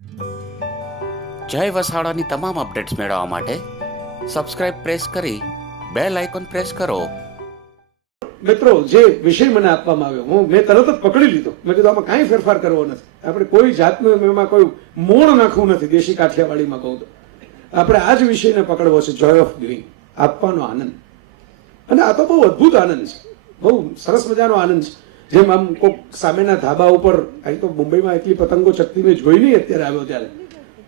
જય વસાડાની તમામ અપડેટ્સ મેળવવા માટે સબસ્ક્રાઇબ પ્રેસ કરી બેલ આઇકોન પ્રેસ કરો. મિત્રો, જે વિષય મને આપવામાં આવ્યો મેં તરત જ પકડી લીધો. મેં કીધું આમાં કાંઈ ફેરફાર કરવો નથી. આપણે કોઈ જાતનું એમાં કોઈ મોણ નાખવું નથી. દેશી કાઠિયાવાડીમાં કહું તો આપણે આ જ વિષયને પકડવો છે, જોય ઓફ ગિવિંગ, આપવાનો આનંદ. અને આ તો બહુ અદભુત આનંદ છે, બહુ સરસ મજાનો આનંદ છે. જેમ આમ કોઈક સામેના ધાબા ઉપર, અહીં તો મુંબઈમાં એટલી પતંગો ચકતી મેં જોઈ નહીં અત્યારે આવ્યો ત્યારે,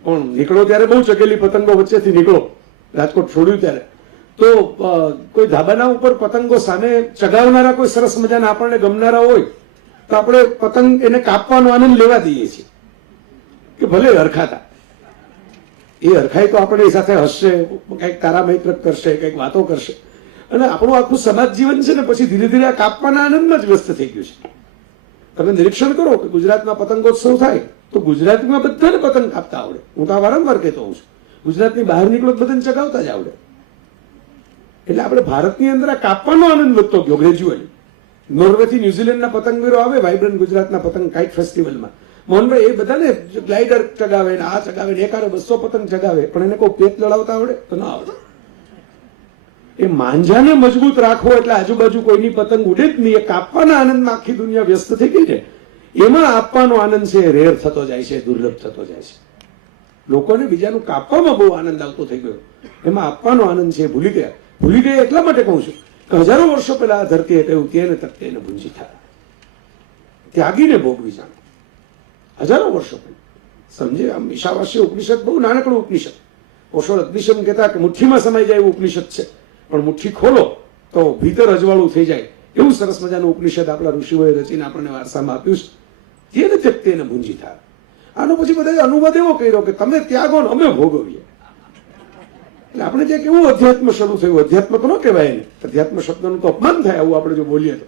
પણ નીકળો ત્યારે બહુ ચકેલી પતંગો વચ્ચેથી નીકળો, રાજકોટ છોડ્યું ત્યારે તો કોઈ ધાબાના ઉપર પતંગો સામે ચગાવનારા કોઈ સરસ મજાના આપણને ગમનારા હોય તો આપણે પતંગ એને કાપવાનો આનંદ લેવા દઈએ છીએ કે ભલે હરખાતા. એ હરખાઈ તો આપણે એ સાથે હસશે, કંઈક તારા મૈત્ર કરશે, કંઈક વાતો કરશે, અને આપણું આખું સમાજ જીવન છે ને પછી ધીરે ધીરે આ કાપવાના આનંદમાં જ વ્યસ્ત થઈ ગયું છે. તમે નિરીક્ષણ કરો કે ગુજરાતમાં પતંગોત્સવ થાય તો ગુજરાતમાં બધાને પતંગ કાપતા આવડે. હું તો આ વારંવાર કહેતો હોઉં છું, ગુજરાતની બહાર નીકળો બધાને ચગાવતા જ આવડે. એટલે આપણે ભારતની અંદર આ કાપવાનો આનંદ વધતો ગયો ગ્રેજ્યુઅલી. નોર્વેથી ન્યુઝીલેન્ડના પતંગવીરો આવે વાઇબ્રન્ટ ગુજરાતના પતંગ કાઇટ ફેસ્ટિવલમાં, મોહનભાઈ એ બધાને ગ્લાઇડર ચગાવે ને આ ચગાવે ને 100-200 પતંગ ચગાવે, પણ એને કોઈ પેચ લડાવતા આવડે તો ના આવડે. એ માંજાને મજબૂત રાખવો એટલે આજુબાજુ કોઈની પતંગ ઉડે જ નહીં. એ કાપવાના આનંદમાં આખી દુનિયા વ્યસ્ત થઈ ગઈ છે. એમાં આપવાનો આનંદ છે રેર થતો જાય છે, દુર્લભ થતો જાય છે. લોકોને બીજાનું કાપવામાં બહુ આનંદ આવતો થઈ ગયો, એમાં આપવાનો આનંદ છે ભૂલી ગયા. ભૂલી ગયા એટલા માટે કહું છું કે હજારો વર્ષો પહેલા આ ધરતીએ કહ્યું તેને તકતે એને ભૂંજી થાય, ત્યાગીને ભોગવી જાણો. હજારો વર્ષો પહેલા સમજે. આમ ઈશાવાસ્ય ઉપનિષદ બહુ નાનકડું ઉપનિષદ, ઓશો રજનીશમ કહેતા કે મુઠ્ઠીમાં સમાઈ જાય એવું ઉપનિષદ છે, પણ મુઠ્ઠી ખોલો તો ભીતર અજવાળું થઈ જાય એવું સરસ મજાનું ઉપનિષદ આપણા ઋષિઓએ રચીને આપણને વારસામાં આપ્યું છે. તેને તકતે એને ભૂંજી થાય. આનો પછી બધા અનુવાદ એવો કર્યો કે તમે ત્યાગો ને અમે ભોગવીએ. એટલે આપણે જે કેવું અધ્યાત્મ શરૂ થયું, અધ્યાત્મ તો ન કહેવાય એને, અધ્યાત્મ શબ્દનું તો અપમાન થાય આવું આપણે જો બોલીએ તો,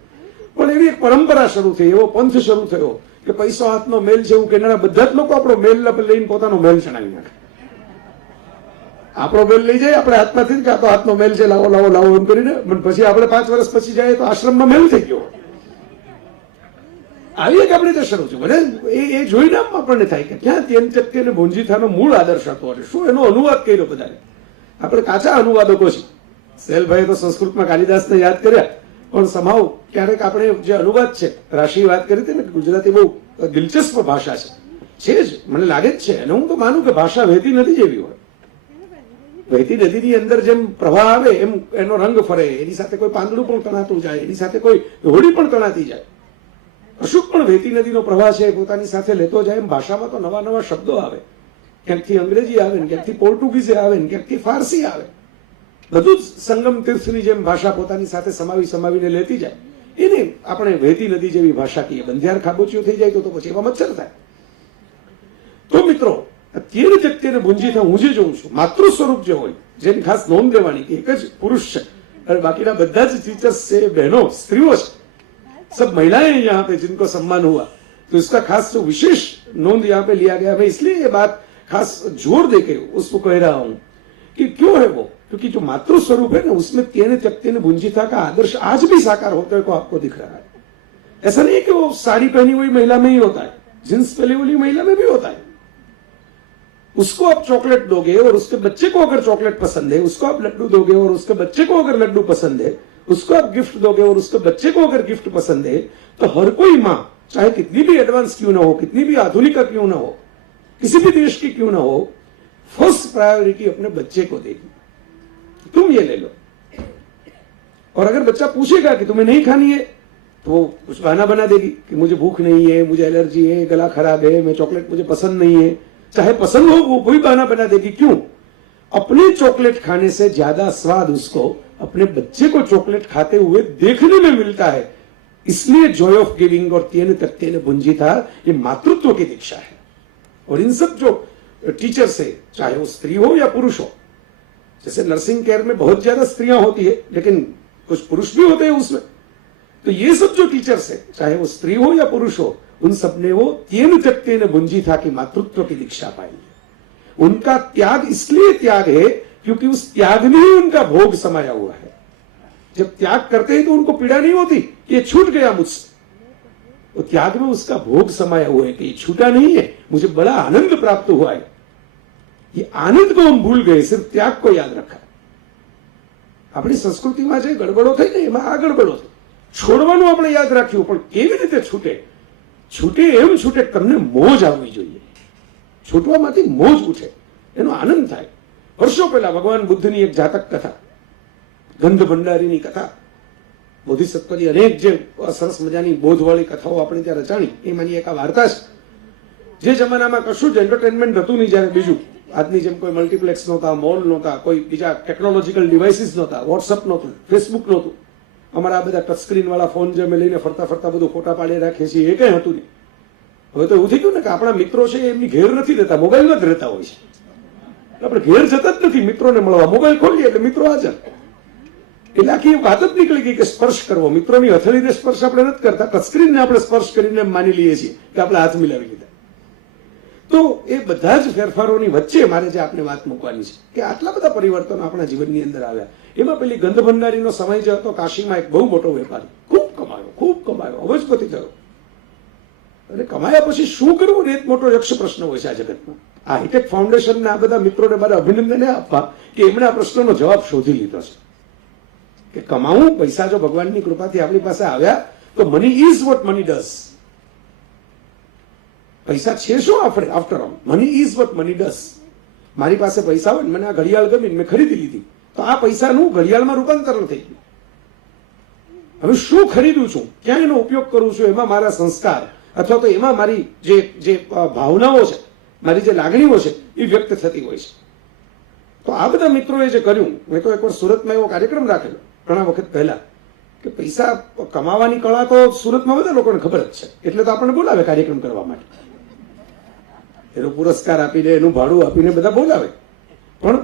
પણ એવી એક પરંપરા શરૂ થઈ, એવો પંથ શરૂ થયો કે પૈસો હાથનો મેલ છે એવું કહેનારા બધા જ લોકો આપણો મેલ લઈને પોતાનો મેલ ચડાવી નાખે. આપણો મેલ લઈ જાય આપણે હાથમાંથી કે આ તો હાથનો મેલ છે, લાવો લાવો લાવો એમ કરીને, પણ પછી આપણે 5 વર્ષ પછી જાય તો આશ્રમનો મેલ થઈ ગયો. આવી એક આપણે ત્યાં શરૂ થયું. મને એ જોઈને આપણને થાય કે ક્યાં તેમ ચક્કે ને ભૂંજીથાનો મૂળ આદર્શ હતો અને શું એનો અનુવાદ કર્યો બધાને. આપણે કાચા અનુવાદકો છીએ. સેલભાઈએ તો સંસ્કૃતમાં કાલિદાસને યાદ કર્યા, પણ સમાવ ક્યારેક આપણે જે અનુવાદ છે, રાશિ વાત કરી હતી ને, ગુજરાતી બહુ દિલચસ્પ ભાષા છે જ, મને લાગે જ છે. અને હું તો માનું કે ભાષા વહેતી નદી જેવી હોય. વહેતી નદીની અંદર જેમ પ્રવાહ આવે એમ એનો રંગ ફરે, એની સાથે કોઈ પાંદડું પણ તણાતું જાય, એની સાથે કોઈ હોડી પણ તણાતી જાય. અશુક પણ વહેતી નદીનો પ્રવાહ છે પોતાની સાથે લેતો જાય. એમ ભાષામાં તો નવા નવા શબ્દો આવે, ક્યાંકથી અંગ્રેજી આવે ને ક્યાંકથી પોર્ટુગીઝ આવે ને ક્યાંકથી ફારસી આવે. બધું જ સંગમ તીર્થની જેમ ભાષા પોતાની સાથે સમાવીને લેતી જાય. એને આપણે વહેતી નદી જેવી ભાષા કહીએ. બંધિયાર ખાબોચિયું થઈ જાય તો પછી એમાં મચ્છર થાય. તો મિત્રો, અત્યારે વ્યક્તિને ભૂંજી થાય હું જે જોઉં છું, માતૃ સ્વરૂપ જે હોય, જેની ખાસ નોંધ લેવાની કે એક જ પુરુષ છે અને બાકીના બધા જ ટીચર્સ છે, બહેનો, સ્ત્રીઓ છે, सब महिलाएं यहाँ पे जिनको सम्मान हुआ, तो इसका खास जो विशेष नोंद यहाँ पे लिया गया. मैं इसलिए ये बात खास जोर दे के उसको कह रहा हूं कि क्यों है वो, क्योंकि जो मातृ स्वरूप है ना उसमें तेने त्यक्ते ने भुंजिता का आदर्श आज भी साकार होते को आपको दिख रहा है. ऐसा नहीं कि वो साड़ी पहनी हुई महिला में ही होता है, जींस पहनी हुई महिला में भी होता है. उसको आप चॉकलेट दोगे और उसके बच्चे को अगर चॉकलेट पसंद है, उसको आप लड्डू दोगे और उसके बच्चे को अगर लड्डू पसंद है, उसको आप गिफ्ट दोगे और उसके बच्चे को अगर गिफ्ट पसंद है, तो हर कोई माँ चाहे कितनी भी एडवांस क्यों ना हो, कितनी भी आधुनिक क्यों ना हो, किसी भी देश की क्यों ना हो, फर्स्ट प्रायोरिटी अपने बच्चे को देगी. तुम ये ले लो. और अगर बच्चा पूछेगा कि तुम्हें नहीं खानी है तो वो कुछ बहाना बना देगी कि मुझे भूख नहीं है, मुझे एलर्जी है, गला खराब है, मैं चॉकलेट मुझे पसंद नहीं है. चाहे पसंद हो वो कोई बहाना बना देगी. क्यों? अपने चॉकलेट खाने से ज्यादा स्वाद उसको अपने बच्चे को चॉकलेट खाते हुए देखने में मिलता है. इसलिए जॉय ऑफ गिविंग और तेने तकते ने भुंजिता ये मातृत्व की दीक्षा है. और इन सब जो टीचर्स है, चाहे वो स्त्री हो या पुरुष हो, जैसे नर्सिंग केयर में बहुत ज्यादा स्त्रियां होती है लेकिन कुछ पुरुष भी होते हैं उसमें, तो ये सब जो टीचर्स है, चाहे वो स्त्री हो या पुरुष हो, उन सब ने वो तेने तकते ने भुंजिता की मातृत्व की दीक्षा पाई. उनका त्याग इसलिए त्याग है क्योंकि उस त्याग में ही उनका भोग समाया हुआ है. जब त्याग करते हैं तो उनको पीड़ा नहीं होती कि ये छूट गया मुझसे. वो त्याग में उसका भोग समाया हुआ है कि ये छूटा नहीं है मुझे बड़ा आनंद प्राप्त हुआ है, ये आनंद को हम भूल गए, सिर्फ त्याग को याद रखा. આપણી સંસ્કૃતિમાં જે ગડબડો થઈ ને એમાં આ ગડબડો થઈ. છોડવાનું આપણે યાદ રાખ્યું, પણ કેવી રીતે છૂટે? છૂટે એમ છૂટે તમને મોજ આવવી જોઈએ. છૂટવામાંથી મોજ ઉઠે, એનો આનંદ થાય. વર્ષો પહેલા ભગવાન બુદ્ધની એક જાતક કથા, ગંધ ભંડારીની કથા, બોધિસત્વની અનેક જે સરસ મજાની બોધવાળી કથાઓ આપણે ત્યાં રચાણી, એમાંની એક આ વાર્તા છે. જે જમાનામાં કશું જ એન્ટરટેનમેન્ટ હતું નહીં, જ્યારે બીજું આજની જેમ કોઈ મલ્ટીપ્લેક્સ નહોતા, મોલ નહોતા, કોઈ બીજા ટેકનોલોજીકલ ડિવાઇસીસ નહોતા, વોટ્સઅપ નહોતું, ફેસબુક નહોતું, અમારા આ બધા ટચ સ્ક્રીન વાળા ફોન જે અમે લઈને ફરતા ફરતા બધું ફોટા પાડી રાખીએ છીએ, એ કઈ હતું નહીં. હવે તો એવું થઈ ગયું ને કે આપણા મિત્રો છે એમની ઘેર નથી રહેતા, મોબાઈલમાં જ રહેતા હોય છે. આપણે ઘેર જતા જ નથી મિત્રોને મળવા, મોબાઈલ ખોલીએ એટલે મિત્રો હાજર. એટલે આખી વાત જ નીકળી ગઈ કે સ્પર્શ કરવો. મિત્રોની હથેળીને સ્પર્શ આપણે નથી કરતા, ટચસ્ક્રીનને આપણે સ્પર્શ કરીને માની લઈએ છીએ કે આપણે હાથ મિલાવી લીધા. તો એ બધા જ ફેરફારોની વચ્ચે મારે જે આપને વાત મૂકવાની છે કે આટલા બધા પરિવર્તનો આપણા જીવનની અંદર આવ્યા. એમાં પેલી ગંધ ભંડારીનો સમય જે હતો, કાશીમાં એક બહુ મોટો વેપારી, ખૂબ કમાયો, અબજપતિ થયો. અને કમાયા પછી શું કરવું ને એક મોટો યક્ષ પ્રશ્ન હોય છે આ જગતમાં. આ હાઈટેક ફાઉન્ડેશનના આ બધા મિત્રોને મારે અભિનંદન આપવા કે એમણે આ પ્રશ્નનો જવાબ શોધી લીધો છે કે કમાવું, પૈસા જો ભગવાનની કૃપાથી આપણી પાસે આવ્યા તો money is what money does. પૈસા છે શું આપણે after all? Money is what money does. મારી પાસે પૈસા હોય, મને આ ઘડિયાળ ગમી, મેં ખરીદી લીધી, તો આ પૈસાનું ઘડિયાળમાં રૂપાંતરણ થઈ ગયું. હવે શું ખરીદું છું, ક્યાં એનો ઉપયોગ કરું છું, એમાં મારા સંસ્કાર અથવા તો એમાં મારી જે ભાવનાઓ છે, મારી જે લાગણીઓ છે એ વ્યક્ત થતી હોય છે. તો આ બધા મિત્રોએ જે કર્યું, મેં તો એકવાર સુરતમાં એવો કાર્યક્રમ રાખેલો ઘણા વખત પહેલા કે પૈસા કમાવાની કળા તો સુરતમાં બધા લોકોને ખબર જ છે, એટલે તો આપણને બોલાવે કાર્યક્રમ કરવા માટે, એનો પુરસ્કાર આપીને, એનું ભાડું આપીને બધા બોલાવે. પણ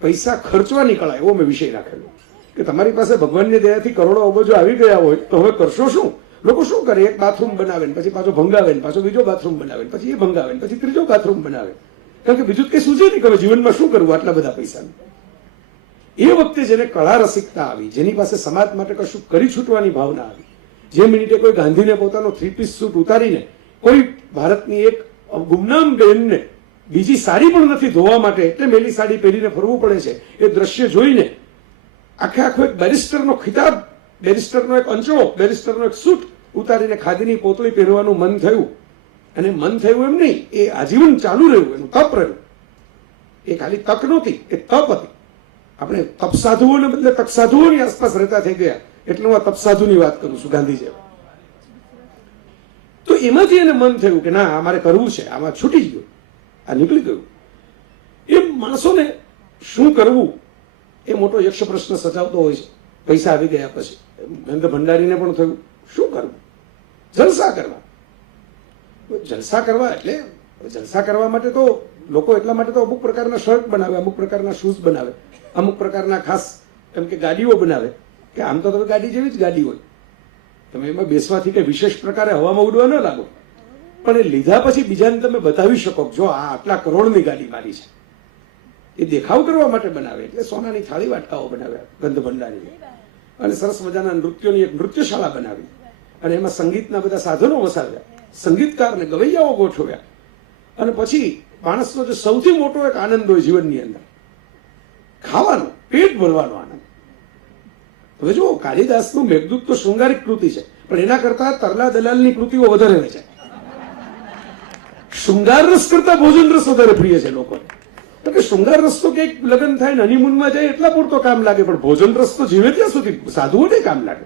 પૈસા ખર્ચવાની કળા, એવો મેં વિષય રાખેલો કે તમારી પાસે ભગવાનની દયાથી કરોડો અબજો આવી ગયા હોય તો હવે કરશો શું? લોકો શું કરે? એક બાથરૂમ બનાવે ને પછી પાછો ભંગાવે ને પાછો બીજો બાથરૂમ બનાવે ને પછી એ ભંગાવે ને પછી ત્રીજો બાથરૂમ બનાવે, કારણ કે બીજું કઈ સૂઝે નહીં કે જીવનમાં શું કરવું આટલા બધા પૈસાનું. એ વખતે જેને કળા રસિકતા આવી, જેની પાસે સમાજ માટે કશું કરી છૂટવાની ભાવના આવી, જે મિનિટે કોઈ ગાંધીને પોતાનો 3 પીસ સૂટ ઉતારીને કોઈ ભારતની એક ગુમનામ બહેનને બીજી સાડી પણ નથી ધોવા માટે એટલે મેલી સાડી પહેરીને ફરવું પડે છે, એ દ્રશ્ય જોઈને આખો એક બેરિસ્ટરનો ખિતાબ, બેરિસ્ટરનો એક અંચળો, બેરિસ્ટરનો એક સૂટ ઉતારીને ખાદીની પોતળી પહેરવાનું મન થયું. અને મન થયું એમ નહીં, એ આજીવન ચાલુ રહ્યું, એનું તપ રહ્યું. એ ખાલી તક નહોતી, એ તપ હતી. આપણે તપ સાધુઓને બદલે તક સાધુઓની આસપાસ રહેતા થઈ ગયા, એટલે હું આ તપ સાધુની વાત કરું છું, ગાંધીજી. તો એમાંથી એને મન થયું કે ના, અમારે કરવું છે, આમાં છૂટી ગયું, આ નીકળી ગયું. એ માણસોને શું કરવું એ મોટો યક્ષ પ્રશ્ન સજાવતો હોય છે. પૈસા આવી ગયા પછી ગંધ ભંડારીને પણ થયું શું કરવું? જલસા કરવા. જલસા કરવા એટલે જલસા કરવા માટે તો લોકો એટલા માટે તો અમુક પ્રકારના શર્ટ બનાવે, અમુક પ્રકારના શૂઝ બનાવે, અમુક પ્રકારના ખાસ એમ કે ગાડીઓ બનાવે કે આમ તો તમે ગાડી જેવી જ ગાડી હોય, તમે એમાં બેસવાથી કઈ વિશેષ પ્રકારે હવામાં ઉડવા ન લાગો, પણ એ લીધા પછી બીજાને તમે બતાવી શકો જો આ આટલા કરોડની ગાડી મારી છે. એ દેખાવ કરવા માટે બનાવે, એટલે સોનાની થાળી વાટકાઓ બનાવ્યા ગંધ ભંડારી, અને સરસ મજાના નૃત્યોની એક નૃત્યશાળા બનાવી, અને એમાં સંગીતના બધા સાધનો વસાવ્યા, સંગીતકારને ગવૈયાઓ ગોઠવ્યા. અને પછી માણસનો જે સૌથી મોટો એક આનંદ હોય જીવનની અંદર, ખાવાનો, પેટ ભરવાનો આનંદ. હવે જુઓ, કાલિદાસનું મેઘદૂત તો શૃંગારિક કૃતિ છે, પણ એના કરતા તરલા દલાલની કૃતિઓ વધારે છે. શૃંગાર રસ કરતા ભોજન રસ વધારે પ્રિય છે લોકોને. તો કે શૃંગાર રસ તો કંઈક લગ્ન થાય ને હનીમૂનમાં જાય એટલા પૂરતો કામ લાગે, પણ ભોજન રસ તો જીવે ત્યાં સુધી સાધુઓને કામ લાગે.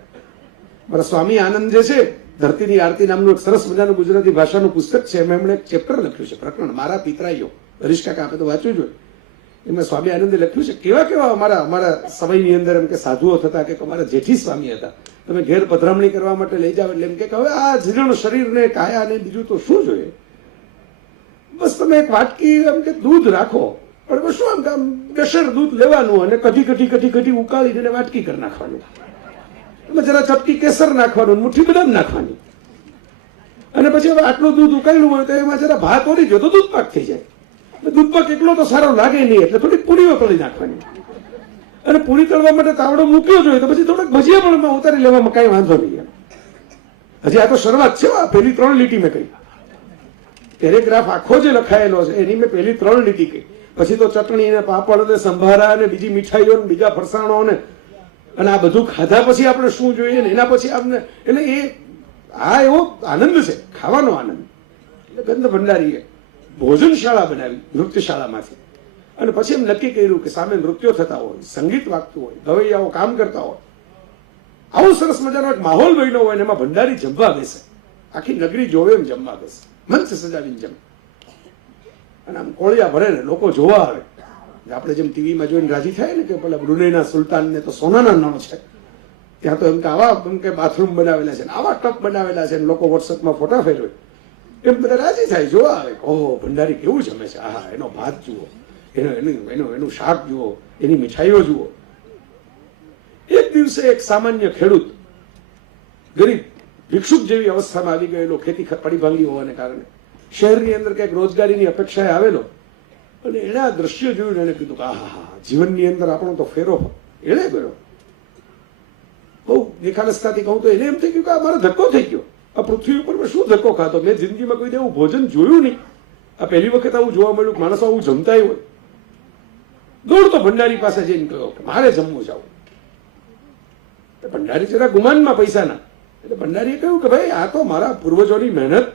મારા સ્વામી આનંદ જે છે, ધરતીની આરતી નામનું એક સરસ મજાનું ગુજરાતી ભાષાનું પુસ્તક છે, એમાં એમણે એક ચેપ્ટર લખ્યું છે, પ્રકરણ મારા પિતરાઈઓ. હરીશ કાકા આપણે તો વાંચ્યું જોઈએ. એમાં સ્વામી આનંદે લખ્યું છે કેવા કેવા અમારા સમયની અંદર એમ કે સાધુઓ થતા, કે અમારા જેઠી સ્વામી હતા, તમે ઘેર પધરામણી કરવા માટે લઈ જાઓ એટલે એમ કે હવે આ જીર્ણ શરીરને કાયાને બીજું તો શું જોઈએ, બસ તમે એક વાટકી એમ કે દૂધ રાખો, પણ શું આમ ગશેર દૂધ લેવાનું અને કઢી ઉકાળીને વાટકી કરી નાખવાનું, એમાં જરા ચપટી કેસર નાખવાનું, મુઠ્ઠી બદામ નાખવાની, અને પછી હવે આટલું દૂધ ઉકાળ્યું હોય તો એમાં જરા ભાત ઓરી ગયો તો દૂધ પાક થઈ જાય. દૂધપાક એકલો તો સારો લાગે નહીં, એટલે થોડીક પૂરીઓ તળી નાખવાની, અને પૂરી તળવા માટે તાવડો મૂક્યો જોઈએ તો પછી થોડાક ભજીયા પણ એમાં ઉતારી લેવામાં કઈ વાંધો નહીં. હજી આ તો શરૂઆત છે, પેલી 3 લીટી મેં કહી પેરેગ્રાફ આખો જે લખાયેલો છે એની મેં પહેલી 3 લીટી કહી, પછી તો ચટણી ને પાપડ ને સંભારા અને બીજી મીઠાઈઓ ને બીજા ફરસાણો ને અને આ બધું ખાધા પછી આપણે શું જોઈએ ને એના પછી આપણે એટલે એ આ એવો આનંદ છે, ખાવાનો આનંદ. એટલે ગંધ ભંડારીએ ભોજનશાળા બનાવી નૃત્યશાળામાંથી, અને પછી એમ નક્કી કર્યું કે સામે નૃત્યો થતા હોય, સંગીત વાગતું હોય, ગવૈયાઓ કામ કરતા હોય, આવો સરસ મજાનો એક માહોલ બન્યો હોય ને એમાં ભંડારી જમવા બેસે, આખી નગરી જોવે એમ જમવા બેસે, મંચ સજાવીને જમે, અને આમ કોળિયા ભરે ને લોકો જોવા આવે. આપણે જેમ ટીવીમાં જોઈને રાજી થાય ને કે પેલા બ્રુનેઈના સુલતાન ને તો સોનાના નળ છે, ત્યાં તો એમ કે આવા એમ કે બાથરૂમ બનાવેલા છે, આવા ટપ બનાવેલા છે, લોકો વોટ્સએપમાં ફોટા ફેરવે, એમ બધા રાજી થાય, જોવા આવે. ઓહો, ભંડારી કેવું જમે છે, આહા, એનો ભાત જુઓ, એનું શાક જુઓ, એની મીઠાઈઓ જુઓ. એક દિવસે એક સામાન્ય ખેડૂત, ગરીબ ભિક્ષુક જેવી અવસ્થામાં આવી ગયેલો, ખેતી પડી ભાંગી હોવાને કારણે શહેરની અંદર કંઈક રોજગારીની અપેક્ષાએ આવેલો, અને એણે આ દ્રશ્ય જોયું, એને કીધું કે આહા, જીવનની અંદર આપણો તો ફેરો એણે ગયો. બહુ નિખાલસતાથી કહું તો એને એમ થઈ ગયું કે આ મારો ધક્કો થઈ ગયો, આ પૃથ્વી ઉપર મેં શું ધક્કો ખાતો, મેં જિંદગીમાં કોઈ એવું ભોજન જોયું નહીં, આ પહેલી વખત આવું જોવા મળ્યું, માણસો આવું જમતા હોય. દોડતો ભંડારી પાસે જઈને કહ્યો કે મારે જમવું જાવ. ભંડારી જરા ગુમાનમાં પૈસાના, એટલે ભંડારીએ કહ્યું કે ભાઈ આ તો મારા પૂર્વજોની મહેનત,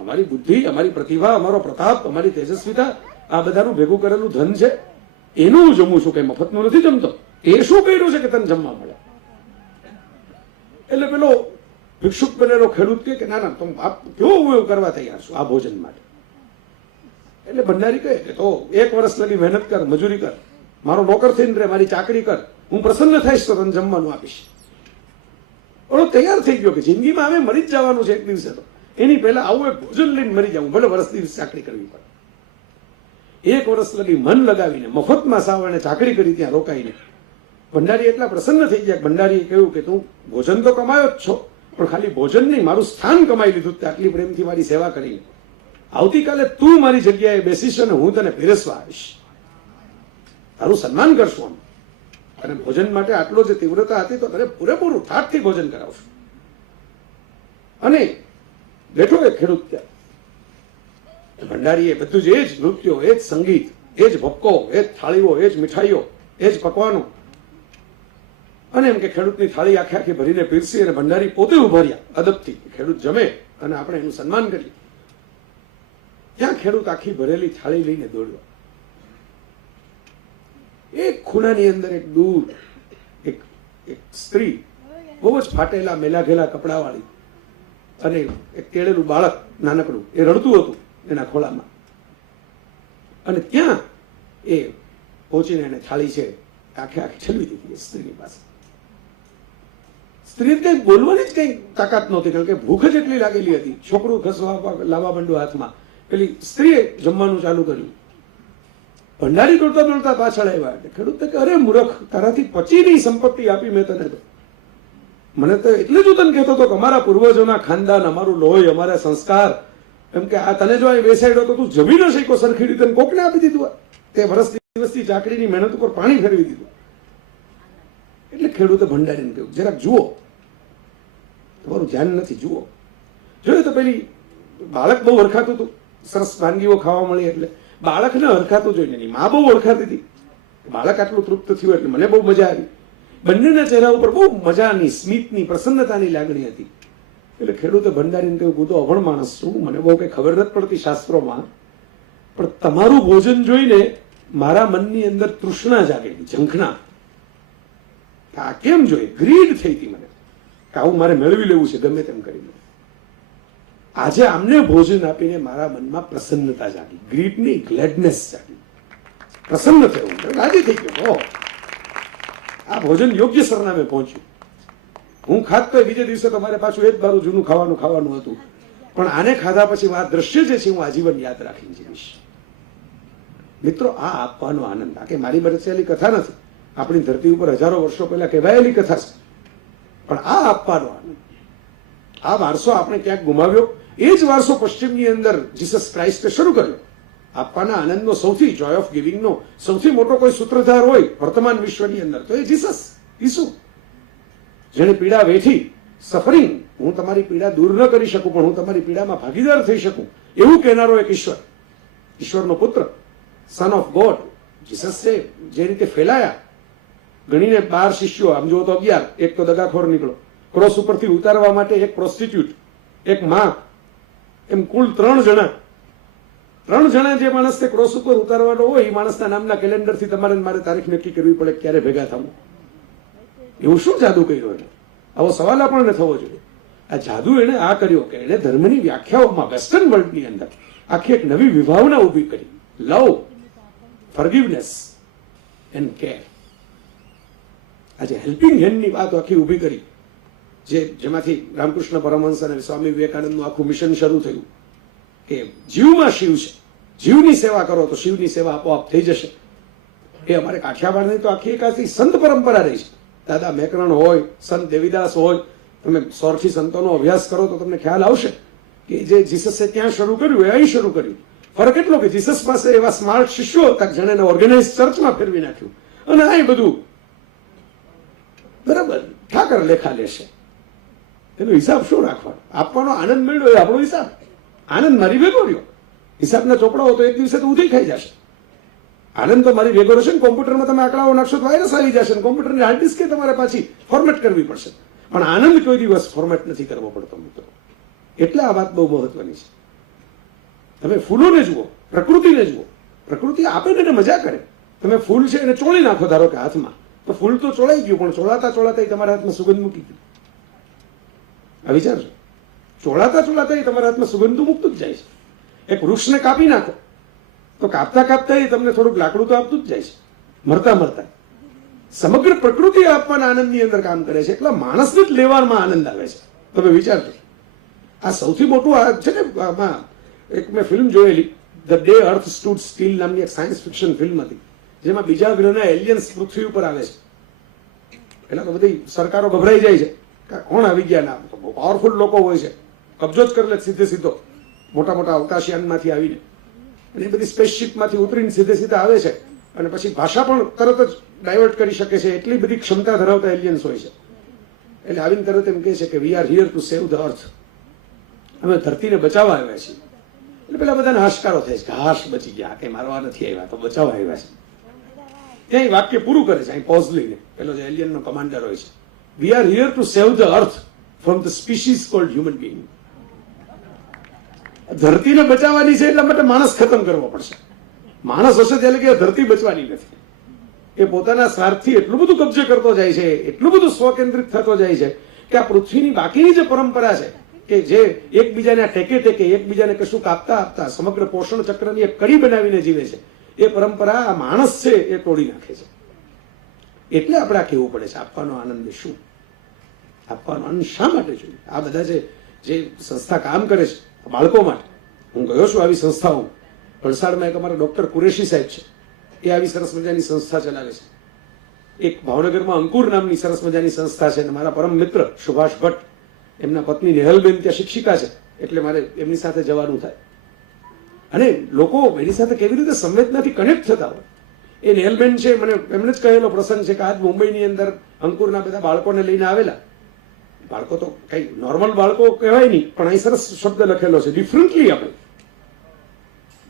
અમારી બુદ્ધિ, અમારી પ્રતિભા, અમારો પ્રતાપ, અમારી તેજસ્વીતા, આ બધાનું ભેગું કરેલું ધન છે, એનું હું જમું છું, કઈ મફતનું નથી જમતો. એ શું કર્યું છે કે તને જમવા મળે? એટલે પેલો ભિક્ષુક બનેલો ખેડૂત કે ના ના, તમે કેવું એવું કરવા તૈયાર છો આ ભોજન માટે? એટલે ભંડારી કહે કે તો 1 વર્ષ લગી મહેનત કર, મજૂરી કર, મારો નોકર થઈને રે, મારી ચાકરી કર, હું પ્રસન્ન થઈશ તો તને જમવાનું આપીશ. ઓલો તૈયાર થઈ ગયો કે જિંદગીમાં અમે મરી જ જવાનું છે એક દિવસે, તો એની પહેલા આવું એક ભોજન લઈને મરી જવું, ભલે વર્ષ દિવસ ચાકરી કરવી પડે. 1 વર્ષ લગી મન લગાવીને મફતમાં સાવ એને ચાકરી કરી, ત્યાં રોકાઈને ભંડારી એટલા પ્રસન્ન થઈ ગયા. ભંડારીએ કહ્યું કે તું ભોજન તો કમાયો જ છો, પણ ખાલી ભોજન નહીં, મારું સ્થાન કમાઈ લીધું આટલી પ્રેમથી મારી સેવા કરીને. આવતીકાલે તું મારી જગ્યાએ બેસીશ અને હું તને પીરસવા આવીશ, તારું સન્માન કરશું, અને ભોજન માટે આટલો જે તીવ્રતા હતી તો તને પૂરેપૂરું ઠાઠથી ભોજન કરાવશું. અને બેઠો એ ખેડૂત ત્યાં, ભંડારીએ બધું જ, એ જ નૃત્યો, એ જ સંગીત, એ જ ભક્કો, એ જ થાળીઓ, એ જ મીઠાઈઓ, એ જ પકવાનો, અને એમ કે ખેડૂતની થાળી આખી આખી ભરીને પીરસી, અને ભંડારી પોતે ઉભા રહ્યા અદબથી, ખેડૂત જમે અને આપણે એનું સન્માન કરીએ. ત્યાં ખેડૂત આખી ભરેલી થાળી લઈને દોડ્યો. એક ખૂણાની અંદર એક દૂર એક સ્ત્રી, બહુ જ ફાટેલા મેલાઘેલા કપડાવાળી, અને એક કેળેલું બાળક નાનકડું, એ રડતું હતું એના ખોળામાં. અને ત્યાં એ પહોંચીને એને થાળી છે આખે આખી છલવી દીધી એ સ્ત્રીની પાસે. સ્ત્રીને કંઈ બોલવાની જ કંઈ તાકાત નહોતી, કારણ કે ભૂખ જ એટલી લાગેલી હતી. છોકરું ખસવા લાવવા માંડ્યું હાથમાં, પેલી સ્ત્રીએ જમવાનું ચાલુ કર્યું. ભંડારી દોડતા દોડતા પાછળ આવ્યા. ખેડૂત કે અરે મૂર્ખ, તારાથી પચી નહીં સંપત્તિ આપી મેં તને તો. મને તો એટલે જ હું તને કહેતો હતો કે અમારા પૂર્વજોના ખાનદાન, અમારું લોહી, અમારા સંસ્કાર, એમ કે આ તને જો અહીં બેસાડ્યો તો તું જમી ન શીખો સરખી રીતે, કોકને આપી દીધું. તે વર્ષ દિવસથી ચાકરીની મહેનત ઉપર પાણી ફેરવી દીધું. એટલે ખેડૂતે ભંડારીને કહ્યું જરાક જુઓ, તમારું ધ્યાન નથી, જુઓ. જોયું તો પેલી બાળક બહુ હરખાતું હતું, સરસ વાનગીઓ ખાવા મળી એટલે બાળકને હરખાતું જોઈને એની મા બહુ ઓળખાતી હતી. બાળક આટલું તૃપ્ત થયું એટલે મને બહુ મજા આવી. બંનેના ચહેરા ઉપર બહુ મજાની, સ્મિતની, પ્રસન્નતાની લાગણી હતી. એટલે ખેડૂતે ભંડારીને કહ્યું હું તો અભણ માણસ છું, મને બહુ કઈ ખબર નથી પડતી શાસ્ત્રોમાં, પણ તમારું ભોજન જોઈને મારા મનની અંદર તૃષ્ણા જાગેલી, ઝંખના. આ કેમ જોઈએ, ગ્રીડ થઈ હતી મને કે આવું મારે મેળવી લેવું છે ગમે તેમ કરીને. આજે આમને ભોજન આપીને મારા મનમાં પ્રસન્નતા જાગી, ગ્રીડ નહીં, ગ્લેડનેસ જાગી, પ્રસન્ન થયો, રાજી થઈ ગયો. આ ભોજન યોગ્ય સરનામે પહોંચ્યું. હું ખાત તો બીજે દિવસે તમારે પાછું એ જ મારું જૂનું ખાવાનું હતું, પણ આને ખાધા પછી આ દ્રશ્ય જે છે હું આજીવન યાદ રાખીને જીવીશ. મિત્રો, આ આપવાનો આનંદ, આ કે મારી બરસેલી કથા નથી, આપણી ધરતી ઉપર હજારો વર્ષો પહેલા કહેવાયેલી કથા છે, પણ આ આપવાનો આનંદ, આ વારસો આપણે ક્યાંક ગુમાવ્યો. એ જ વારસો પશ્ચિમની અંદર જીસસ ક્રાઇસ્ટે શરૂ કર્યો. આપવાના આનંદનો સૌથી, જોય ઓફ ગિવિંગનો સૌથી મોટો કોઈ સૂત્રધાર હોય વર્તમાન વિશ્વની અંદર તો એ જીસસ, ઈસુ, જેને પીડા વેઠી, સફરિંગ હું તમારી પીડા દૂર ન કરી શકું, પણ હું તમારી પીડામાં ભાગીદાર થઈ શકું, એવું કહેનારો એક ઈશ્વર, ઈશ્વરનો પુત્ર, સન ઓફ ગોડ જીસસ છે, જે રીતે ફેલાયા. ગણીને 12 શિષ્યો, આમ જુઓ તો 11, એક તો દગાખોર નીકળો. ક્રોસ ઉપરથી ઉતારવા માટે એક પ્રોસ્ટિટ્યુટ, એક માં, એમ કુલ 3 જણા. 3 જણા જે માણસને ક્રોસ ઉપર ઉતારવાનો હોય એ માણસના નામના કેલેન્ડરથી તમારે મારે તારીખ નક્કી કરવી પડે ક્યારે ભેગા થવું. એવું શું જાદુ કર્યો એને? આવો સવાલ આપણને થવો જોઈએ. આ જાદુ એને આ કર્યો કે એને ધર્મની વ્યાખ્યાઓમાં વેસ્ટર્ન વર્લ્ડની અંદર આખી એક નવી વિભાવના ઊભી કરી. લવ, ફોરગિવનેસ એન્ડ કેર. આજે હેલ્પિંગ હેન્ડની વાત આખી ઊભી કરી, જેમાંથી રામકૃષ્ણ પરમહંસ અને સ્વામી વિવેકાનંદનું આખું મિશન શરૂ થયું કે જીવમાં શિવ છે, જીવની સેવા કરો તો શિવની સેવા આપોઆપ થઈ જશે. એ અમારે કાઠિયાવાડની તો આખી એક આખી સંત પરંપરા રહી છે. દાદા મેકરણ હોય, સંત દેવીદાસ હોય, તમે 100 સંતોનો અભ્યાસ કરો તો તમને ખ્યાલ આવશે કે જે જીસસે ત્યાં શરૂ કર્યું એ અહીં શરૂ કર્યું. ફરક એટલો કે જીસસ પાસે એવા સ્માર્ટ શિષ્યો હતા જેણે એને ઓર્ગેનાઇઝ ચર્ચમાં ફેરવી નાખ્યું, અને અહીં બધું બરાબર ઠાકર લેખા લેશે. એનો હિસાબ શું રાખવાનો? આપવાનો આનંદ મળ્યો એ આપણો હિસાબ. આનંદ મારી ભેગો રહ્યો. હિસાબના ચોપડાઓ તો એક દિવસે તો ઉધી ખાઈ જશે. આનંદ તો મારી ભેગો રહેશે ને. કોમ્પ્યુટરમાં તમે આંકડાઓ નાખશો તો વાયરસ આવી જશે ને કોમ્પ્યુટરની હાર્ડ ડિસ્કે તમારે પાછી ફોર્મેટ કરવી પડશે. પણ આનંદ કોઈ દિવસ ફોર્મેટ નથી કરવો પડતો મિત્રો. એટલે આ વાત બહુ મહત્વની છે. તમે ફૂલોને જુઓ, પ્રકૃતિને જુઓ. પ્રકૃતિ આપે ને મજા કરે. તમે ફૂલ છે એને ચોળી નાખો ધારો કે હાથમાં, તો ફૂલ તો ચોળાઈ ગયું, પણ ચોળાતા ચોળાતા તમારા હાથમાં સુગંધ મૂકી ગયું. આ વિચારજો, ચોળાતા ચોળાતા તમારા હાથમાં સુગંધ મૂકતું જ જાય છે. એક વૃક્ષને કાપી નાખો તો કાપતા કાપતા એ તમને થોડુંક લાકડું તો આપતું જ જાય છે, મરતા મરતા. સમગ્ર પ્રકૃતિ આપવાના આનંદની અંદર કામ કરે છે, એટલે માણસને જ લેવામાં આનંદ આવે છે. તમે વિચારજો, આ સૌથી મોટું આ છે ને. આમાં એક મેં ફિલ્મ જોયેલી, the day earth stood steel નામની એક સાયન્સ ફિક્શન ફિલ્મ હતી, જેમાં બીજા ગ્રહના એલિયન્સ પૃથ્વી ઉપર આવે છે. એટલે તો બધી સરકારો ગભરાઈ જાય છે કે કોણ આવી ગયા. ના, બહુ પાવરફુલ લોકો હોય છે, કબજો જ કરી લે સીધે સીધો મોટા મોટા અવકાશયાનમાંથી આવીને, અને એ બધી સ્પેસશીપમાંથી ઉતરીને સીધે સીધા આવે છે, અને પછી ભાષા પણ તરત જ ડાયવર્ટ કરી શકે છે. એટલી બધી ક્ષમતા ધરાવતા એલિયન્સ હોય છે. એટલે આવીને તરત એમ કહે છે કે વી are here to save the અર્થ. અમે ધરતીને બચાવવા આવ્યા છીએ. એટલે પેલા બધાને હાશકારો થાય છે કે હાશ બચી ગયા, કઈ મારવા નથી આવ્યા, તો બચાવવા આવ્યા છે. ત્યાં વાક્ય પૂરું કરે છે અહીં પોઝ લઈને. પેલો જે એલિયનનો કમાન્ડર હોય છે, we are here to save the earth from the species called human being. ધરતીને બચાવવાની છે, એટલા માટે માણસ ખતમ કરવો પડશે. માણસ હશે ત્યારે કે ધરતી બચવાની નથી. એ પોતાના સ્વાર્થથી એટલું બધું કબજે કરતો જાય છે, એટલું બધું સ્વકેન્દ્રિત થતો જાય છે કે આ પૃથ્વીની બાકીની જે પરંપરા છે કે જે એકબીજાને ટેકે ટેકે એકબીજાને કશું આપતા આપતા સમગ્ર પોષણ ચક્રની એક કડી બનાવીને જીવે છે, એ પરંપરા આ માણસ છે એ તોડી નાખે છે. એટલે આપણે આ કહેવું પડે છે, આપવાનો આનંદ શું, આપવાનો આનંદ શા માટે જોઈએ. આ બધા જે સંસ્થા કામ કરે છે બાળકો માટે, હું ગયો છું આવી સંસ્થાઓ. વલસાડમાં એક અમારા ડોક્ટર કુરેશી સાહેબ છે, એ આવી સરસ મજાની સંસ્થા ચલાવે છે. એક ભાવનગરમાં અંકુર નામની સરસ મજાની સંસ્થા છે, અને મારા પરમ મિત્ર સુભાષ ભટ્ટ, એમના પત્ની નેહલબેન ત્યાં શિક્ષિકા છે, એટલે મારે એમની સાથે જવાનું થાય. અને લોકો એની સાથે કેવી રીતે સંવેદનાથી કનેક્ટ થતા હોય. એ નેહલબેન છે, મને એમણે જ કહેલો પ્રસંગ છે કે આજ મુંબઈની અંદર અંકુરના બધા બાળકોને લઈને આવેલા. બાળકો તો કઈ નોર્મલ બાળકો કહેવાય નહીં, પણ અહીં સરસ શબ્દ લખેલો છે, ડિફરન્ટલી આપણે.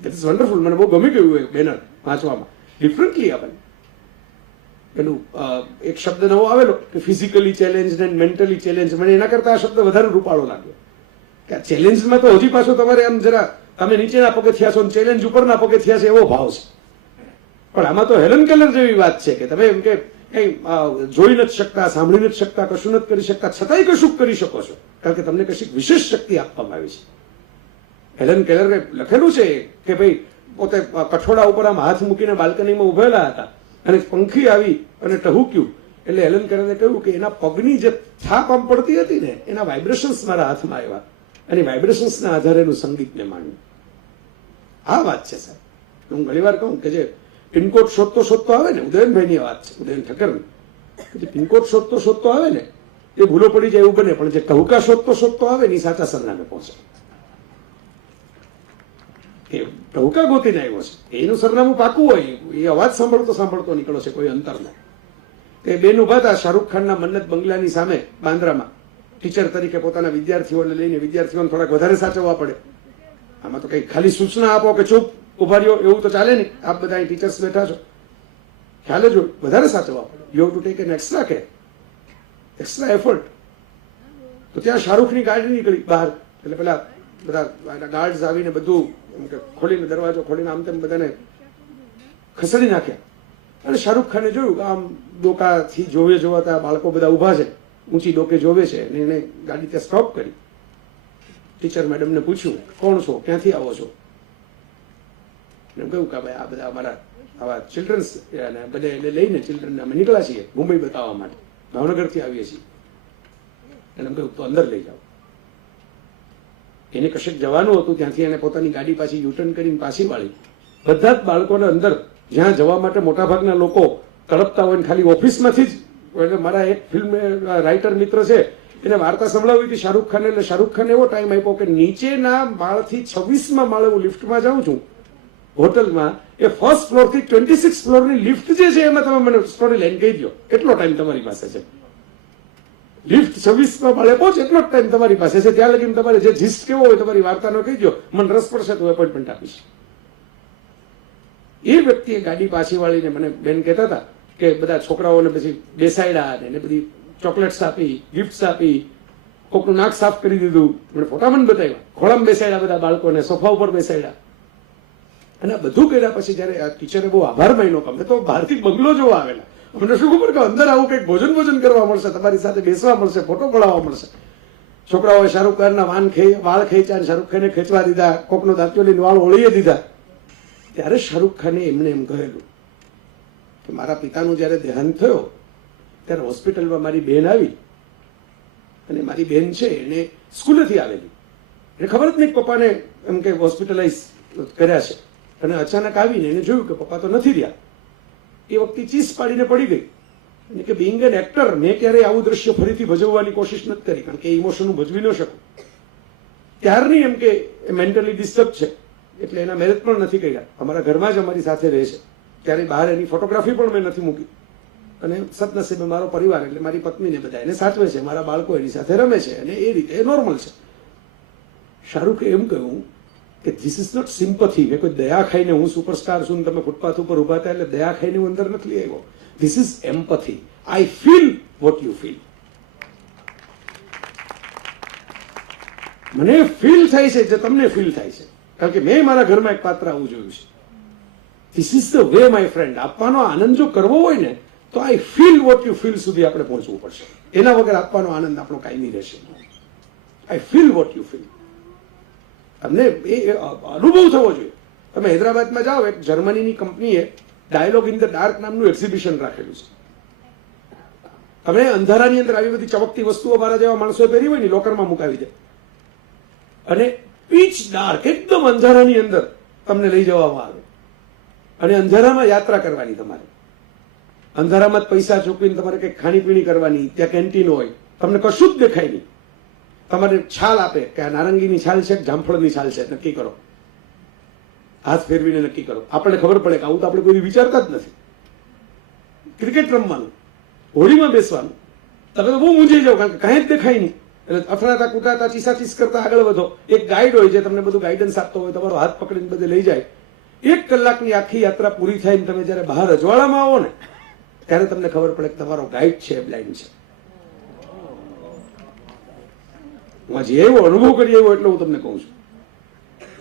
That is wonderful. મને બહુ ગમી ગયું એ બેનર વાંચવામાં, ડિફરન્ટલી આપણે. પેલું એક શબ્દ નવો આવેલો કે physically challenge and mentally challenge. મને એના કરતા આ શબ્દ વધારે રૂપાળો લાગ્યો કે આ ચેલેન્જમાં તો હજી પાછો તમારે આમ જરા તમે નીચેના પગથિયા છો, ચેલેન્જ ઉપરના પગથિયા છે એવો ભાવ છે. પણ આમાં તો હેલન કેલર જેવી વાત છે કે તમે એમ કે કઈ જોઈ નથી શકતા, સાંભળી નથી શકતા, કશું નથી કરી શકતા, છતાંય કશું કરી શકો છો, કારણ કે તમને કશીક વિશેષ શક્તિ આપવામાં આવી છે. હેલન કેલરે લખેલું છે કે ભાઈ પોતે કઠોળા ઉપર આમ હાથ મૂકીને બાલ્કનીમાં ઉભેલા હતા, અને પંખી આવી અને ટહુક્યું, એટલે હેલન કેલરે કહ્યું કે એના પગની જે થાપ આમ પડતી હતી ને, એના વાઇબ્રેશન્સ મારા હાથમાં આવ્યા, અને વાઇબ્રેશન્સના આધારે એનું સંગીતને માણ્યું. આ વાત છે સાહેબ. હું ઘણી વાર કહું કે જે પિનકોડ શોધતો આવે ને, ઉદયનભાઈની વાત છે, ઉદયન ઠક્કરની, જે પિનકોડ શોધતો આવે ને એ ભૂલો પડી જાય એવું બને, પણ જે ટહુકા શોધતો આવે ને એ સાચા સરનામે પહોંચે. એ ટહુકા ગોતીને આવ્યો છે, એનું સરનામું પાકું હોય, એ અવાજ સાંભળતો નીકળો છે કોઈ અંતરમાં. તે બેન ઉભા હતા શાહરૂખ ખાનના મન્નત બંગલાની સામે બાંદ્રામાં, ટીચર તરીકે પોતાના વિદ્યાર્થીઓને લઈને વિદ્યાર્થીઓને થોડાક વધારે સાચવવા પડે. આમાં તો કઈ ખાલી સૂચના આપો કે ચૂપ ઉભા રહ્યો એવું તો ચાલે નહીં. આપ બધા ટીચર્સ બેઠા છો, ખ્યાલ જ હોય, વધારે સાચવવા પડે. You have to take N extra care, extra effort. તો ત્યાં શાહરૂખની ગાડી નીકળી બહાર, એટલે પેલા બધા ગાર્ડ્સ આવીને બધું એમ કે ખોલીને દરવાજો ખોલીને આમ તેમ બધાને ખસેડી નાખ્યા. અને શાહરૂખ ખાને જોયું કે આમ ડોકાથી જોવાતા બાળકો બધા ઊભા છે, ઊંચી ડોકે જોવે છે, અને એને ગાડી ત્યાં સ્ટોપ કરી. ટીચર મેડમને પૂછ્યું, કોણ છો, ક્યાંથી આવો છો? એમ કહ્યું કે ભાઈ આ બધા અમારા આવા ચિલ્ડ્રન્સ બધા એને લઈને ચિલ્ડ્રનને અમે નીકળ્યા છીએ મુંબઈ બતાવવા માટે, ભાવનગરથી આવીએ છીએ. એને એમ કહ્યું તો અંદર લઈ જાઓ. એને કશેક જવાનું હતું, ત્યાંથી એને પોતાની ગાડી પાછી યુટર્ન કરીને પાછી વાળી. બધા જ બાળકોને અંદર જ્યાં જવા માટે મોટાભાગના લોકો તડપતા હોય, ખાલી ઓફિસમાંથી જ. એટલે મારા એક ફિલ્મ રાઇટર મિત્ર છે, એને વાર્તા સંભળાવી હતી શાહરૂખ ખાને. એટલે શાહરૂખ ખાને એવો ટાઈમ આપ્યો કે નીચેના માળથી 26મા માળે હું લિફ્ટમાં જાઉં છું હોટલમાં, એ ફર્સ્ટ ફ્લોર થી 26 ફ્લોરની લિફ્ટ જે છે એમાં તમે મને સ્ટોરી લાઈન કહી દો, એટલો ટાઈમ તમારી પાસે છે. લિફ્ટ 26મા માળે પહોંચ, એટલો જ ટાઈમ તમારી પાસે છે. ત્યાં લગીને તમારે જે જીસ્ટ કેવો હોય તમારી વાર્તાનો કહી દો, મને રસ પડશે તો એપોઇન્ટમેન્ટ આપીશ. એ વ્યક્તિએ ગાડી પાછી વાળીને મને બેન કહેતા હતા કે બધા છોકરાઓને પછી બેસાડ્યા, એને બધી ચોકલેટ્સ આપી, ગિફ્ટ્સ આપી, કોકનું નાક સાફ કરી દીધું, મને ફોટા મને બતાવ્યા. ખોળામાં બેસાડ્યા બધા બાળકોને, સોફા ઉપર બેસાડ્યા. અને આ બધું કર્યા પછી જયારે આ ટીચરે બહુ આભાર માન્યો કે અમે તો બહારથી બંગલો જોવા આવેલા, અમને શું ખબર કે અંદર આવું કંઈક ભોજન કરવા મળશે, તમારી સાથે બેસવા મળશે, ફોટો પડાવવા મળશે. છોકરાઓએ શાહરૂખ ખાનના વાળ ખેંચ્યા, શાહરૂખ ખાને ખેંચવા દીધા, કોકનો દાંતિયો લઈને વાળ ઓળીએ દીધા. ત્યારે શાહરૂખ ખાને એમને એમ કહેલું કે મારા પિતાનું જયારે દેહાંત થયો ત્યારે હોસ્પિટલમાં મારી બેન આવી, અને મારી બેન છે એને સ્કૂલેથી આવેલી, એને ખબર જ નહીં પપ્પાને એમ કે હોસ્પિટલાઇઝ કર્યા છે. અને અચાનક આવીને એને જોયું કે પપ્પા તો નથી રહ્યા. એ વખતે ચીસ પાડીને પડી ગઈ. અને કે બિંગ એન એક્ટર મેં ક્યારેય આવું દ્રશ્ય ફરીથી ભજવવાની કોશિશ નથી કરી, કારણ કે ઇમોશન હું ભજવી ન શકું. ત્યારની એમ કે મેન્ટલી ડિસ્ટર્બ છે, એટલે એના મેરેજ પણ નથી કર્યા. અમારા ઘરમાં જ અમારી સાથે રહે છે. ત્યારે બહાર એની ફોટોગ્રાફી પણ મેં નથી મૂકી. અને સદનસીબે મારો પરિવાર એટલે મારી પત્નીને બધા એને સાચવે છે, મારા બાળકો એની સાથે રમે છે, અને એ રીતે નોર્મલ છે. શાહરૂખે એમ કહ્યું કે ધીસ ઇઝ નોટ સિમ્પથી, કે કોઈ દયા ખાઈને હું સુપરસ્ટાર છું, તમે ફૂટપાથ ઉપર ઉભા હતા એટલે દયા ખાઈને હું અંદર નથી આવ્યો. This is empathy. I feel what you feel. મને ફીલ થાય છે જે તમને ફીલ થાય છે, કારણ કે મેં મારા ઘરમાં એક પાત્ર આવું જોયું છે. This is the way my friend. આપવાનો આનંદ જો કરવો હોય ને તો આઈ ફીલ વોટ યુ ફીલ સુધી આપણે પહોંચવું પડશે. એના વગર આપવાનો આનંદ આપણો કાયમી રહેશે. આઈ ફીલ વોટ યુ ફીલ. તમને એ અનુભવ થવો જોઈએ. તમે હૈદરાબાદમાં જાઓ, એક જર્મનીની કંપનીએ ડાયલોગ ઇન ધ ડાર્ક નામનું એક્ઝિબિશન રાખેલું છે. તમે અંધારાની અંદર આવી બધી ચમકતી વસ્તુઓ મારા જેવા માણસોએ પહેરી હોય ને લોકરમાં મુકાવી દે, અને પીચ ડાર્ક એકદમ અંધારાની અંદર તમને લઈ જવામાં આવે, અને અંધારામાં યાત્રા કરવાની. તમારે અંધારામાં જ પૈસા ચૂકવીને તમારે કંઈક ખાણીપીણી કરવાની. ત્યાં કેન્ટીન હોય, તમને કશું જ દેખાય નહીં. તમારે છાલ આપે કે આ નારંગીની છાલ છે કે જામફળની છાલ છે, નક્કી કરો. હાથ ફેરવીને નક્કી કરો. આપણને ખબર પડે કે આવું તો આપણે કોઈ વિચારતા જ નથી. ક્રિકેટ રમવાનું, હોળીમાં બેસવાનું, તમે તો બહુ મૂંઝાઈ જાવ, કારણ કે કાંઈ જ દેખાય નહીં. એટલે અથડાતા કૂટાતા ચીસાચીસ કરતા આગળ વધો. એક ગાઈડ હોય જે તમને બધું ગાઈડન્સ આપતો હોય, તમારો હાથ પકડીને બધે લઈ જાય. 1 કલાકની આખી યાત્રા પૂરી થાય ને તમે જયારે બહાર અજવાળામાં આવો ને ત્યારે તમને ખબર પડે કે તમારો ગાઈડ છે બ્લાઇન્ડ છે. હું જે એવો અનુભવ કરી આવ્યો એટલે હું તમને કહું છું,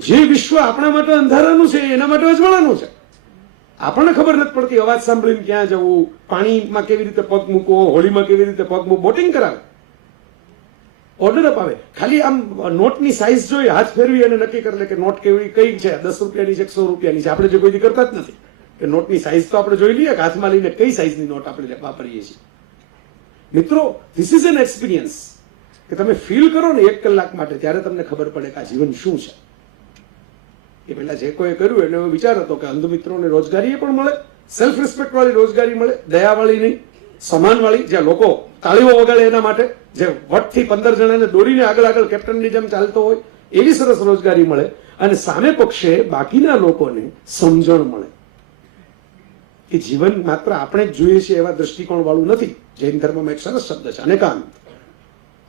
જે વિશ્વ આપણા માટે અંધારાનું છે એના માટે અજવાળાનું છે. આપણને ખબર નથી પડતી અવાજ સાંભળીને ક્યાં જવું, પાણીમાં કેવી રીતે પગ મૂકવો, હોળીમાં કેવી રીતે પગ મૂકવો. બોટિંગ કરાવે, ઓર્ડર અપાવે, ખાલી આમ નોટની સાઇઝ જોઈ હાથ ફેરવી અને નક્કી કરી લે કે નોટ કેવી કઈ છે, 10 રૂપિયાની છે 100 રૂપિયાની છે. આપણે જે કોઈ કરતા જ નથી કે નોટની સાઇઝ તો આપણે જોઈ લઈએ કે હાથમાં લઈને કઈ સાઇઝની નોટ આપણે વાપરીએ છીએ. મિત્રો, ધીસ ઇઝ એન એક્સપિરિયન્સ કે તમે ફીલ કરો ને 1 કલાક માટે, ત્યારે તમને ખબર પડે કે આ જીવન શું છે. એ પહેલા જે કોઈ કર્યું એટલે એવો વિચાર હતો કે અંધ મિત્રોને રોજગારી પણ મળે, સેલ્ફ રિસ્પેક્ટ વાળી રોજગારી મળે, દયાવાળી નહીં, સમાન વાળી, જ્યાં લોકો તાળીઓ વગાડે એના માટે, જે વટથી 15 જણાને દોરીને આગળ કેપ્ટનની જેમ ચાલતો હોય એવી સરસ રોજગારી મળે, અને સામે પક્ષે બાકીના લોકોને સમજણ મળે કે જીવન માત્ર આપણે જ જોઈએ છીએ એવા દ્રષ્ટિકોણ વાળું નથી. જૈન ધર્મમાં એક સરસ શબ્દ છે અનેકાંત.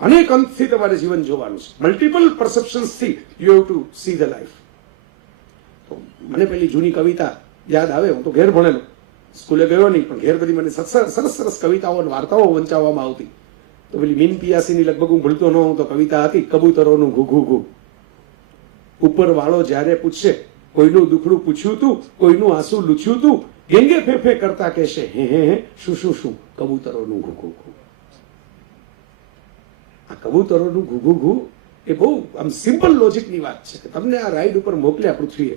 અનેક અંતથી તમારે જીવન જોવાનું છે. મલ્ટિપલ પરસેપ્શન્સથી you have to see the life. તો મને પેલી જૂની કવિતા યાદ આવે. હું તો ઘેર ભણેલો, સ્કૂલે ગયો નહીં, પણ ઘેર બધી મને સરસ સરસ કવિતાઓ અને વાર્તાઓ વંચાવવામાં આવતી. તો પેલી મીન પિયાસીની લગભગ હું ભૂલતો ન હોઉં તો કવિતા હતી, કબૂતરોનું ઘુ ઘુ ઘુ. ઉપર વાળો જ્યારે પૂછશે, કોઈનું દુખડું પૂછ્યું તું, કોઈનું આંસુ લૂછ્યું તું, ગેંગે ફેફે કરતા કહેશે હે હે હે શું શું શું, કબૂતરોનું ઘુ ઘુ ઘુ. આ કબૂતરોનું ઘુ ઘુ ઘુ એ બહુ આમ સિમ્પલ લોજિકની વાત છે કે તમને આ રાઈડ ઉપર મોકલ્યા પૃથ્વીએ,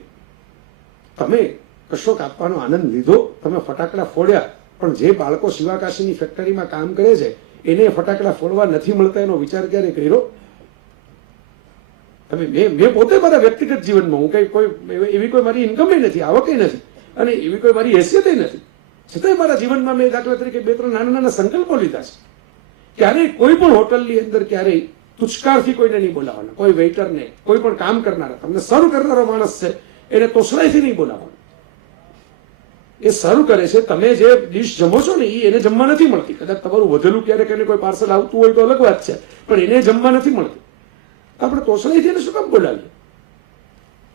તમે કશોક આપવાનો આનંદ લીધો, તમે ફટાકડા ફોડ્યા, પણ જે બાળકો શિવાકાશીની ફેક્ટરીમાં કામ કરે છે એને ફટાકડા ફોડવા નથી મળતા એનો વિચાર ક્યારે કર્યો? તમે મેં પોતે મારા વ્યક્તિગત જીવનમાં હું કઈ કોઈ એવી કોઈ મારી ઇન્કમ નથી, આવક નથી, અને એવી કોઈ મારી હેસિયત નથી, છતાંય મારા જીવનમાં મેં દાખલા તરીકે 2-3 નાના નાના સંકલ્પો લીધા છે. ક્યારેય કોઈ પણ હોટલની અંદર ક્યારેય તુષ્કારથી કોઈને નહીં બોલાવવાના, કોઈ વેઇટરને, કોઈ પણ કામ કરનારા, તમને સર્વ કરનારો માણસ છે એને તોસડાઈથી નહીં બોલાવવાનો. એ સર્વ કરે છે, તમે જે ડીશ જમો છો ને એ એને જમવા નથી મળતી. કદાચ તમારું વધેલું ક્યારેક એને કોઈ પાર્સલ આવતું હોય તો અલગ વાત છે, પણ એને જમવા નથી મળતી. આપણે તોસડાઈથી એને શું કામ બોલાવીએ?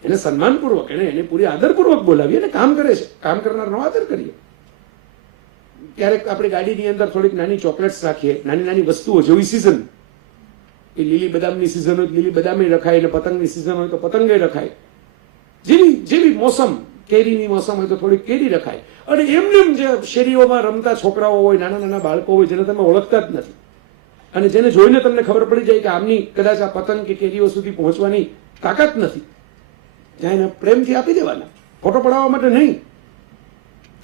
એને સન્માનપૂર્વક, એને પૂરી આદરપૂર્વક બોલાવીએ. અને કામ કરે છે, કામ કરનારનો આદર કરીએ. ક્યારેક આપણી ગાડીની અંદર થોડીક નાની ચોકલેટ્સ રાખીએ, નાની નાની વસ્તુઓ, જેવી સિઝન, એ લીલી બદામની સિઝન હોય તો લીલી બદામે રખાય, અને પતંગની સિઝન હોય તો પતંગે રખાય. જેવી મોસમ, કેરીની મોસમ હોય તો થોડીક કેરી રખાય. અને એમને જે શેરીઓમાં રમતા છોકરાઓ હોય, નાના નાના બાળકો હોય, જેને તમે ઓળખતા જ નથી, અને જેને જોઈને તમને ખબર પડી જાય કે આમની કદાચ આ પતંગ કે કેરીઓ સુધી પહોંચવાની તાકાત નથી, ત્યાં એને પ્રેમથી આપી દેવાના, ફોટો પડાવવા માટે નહીં,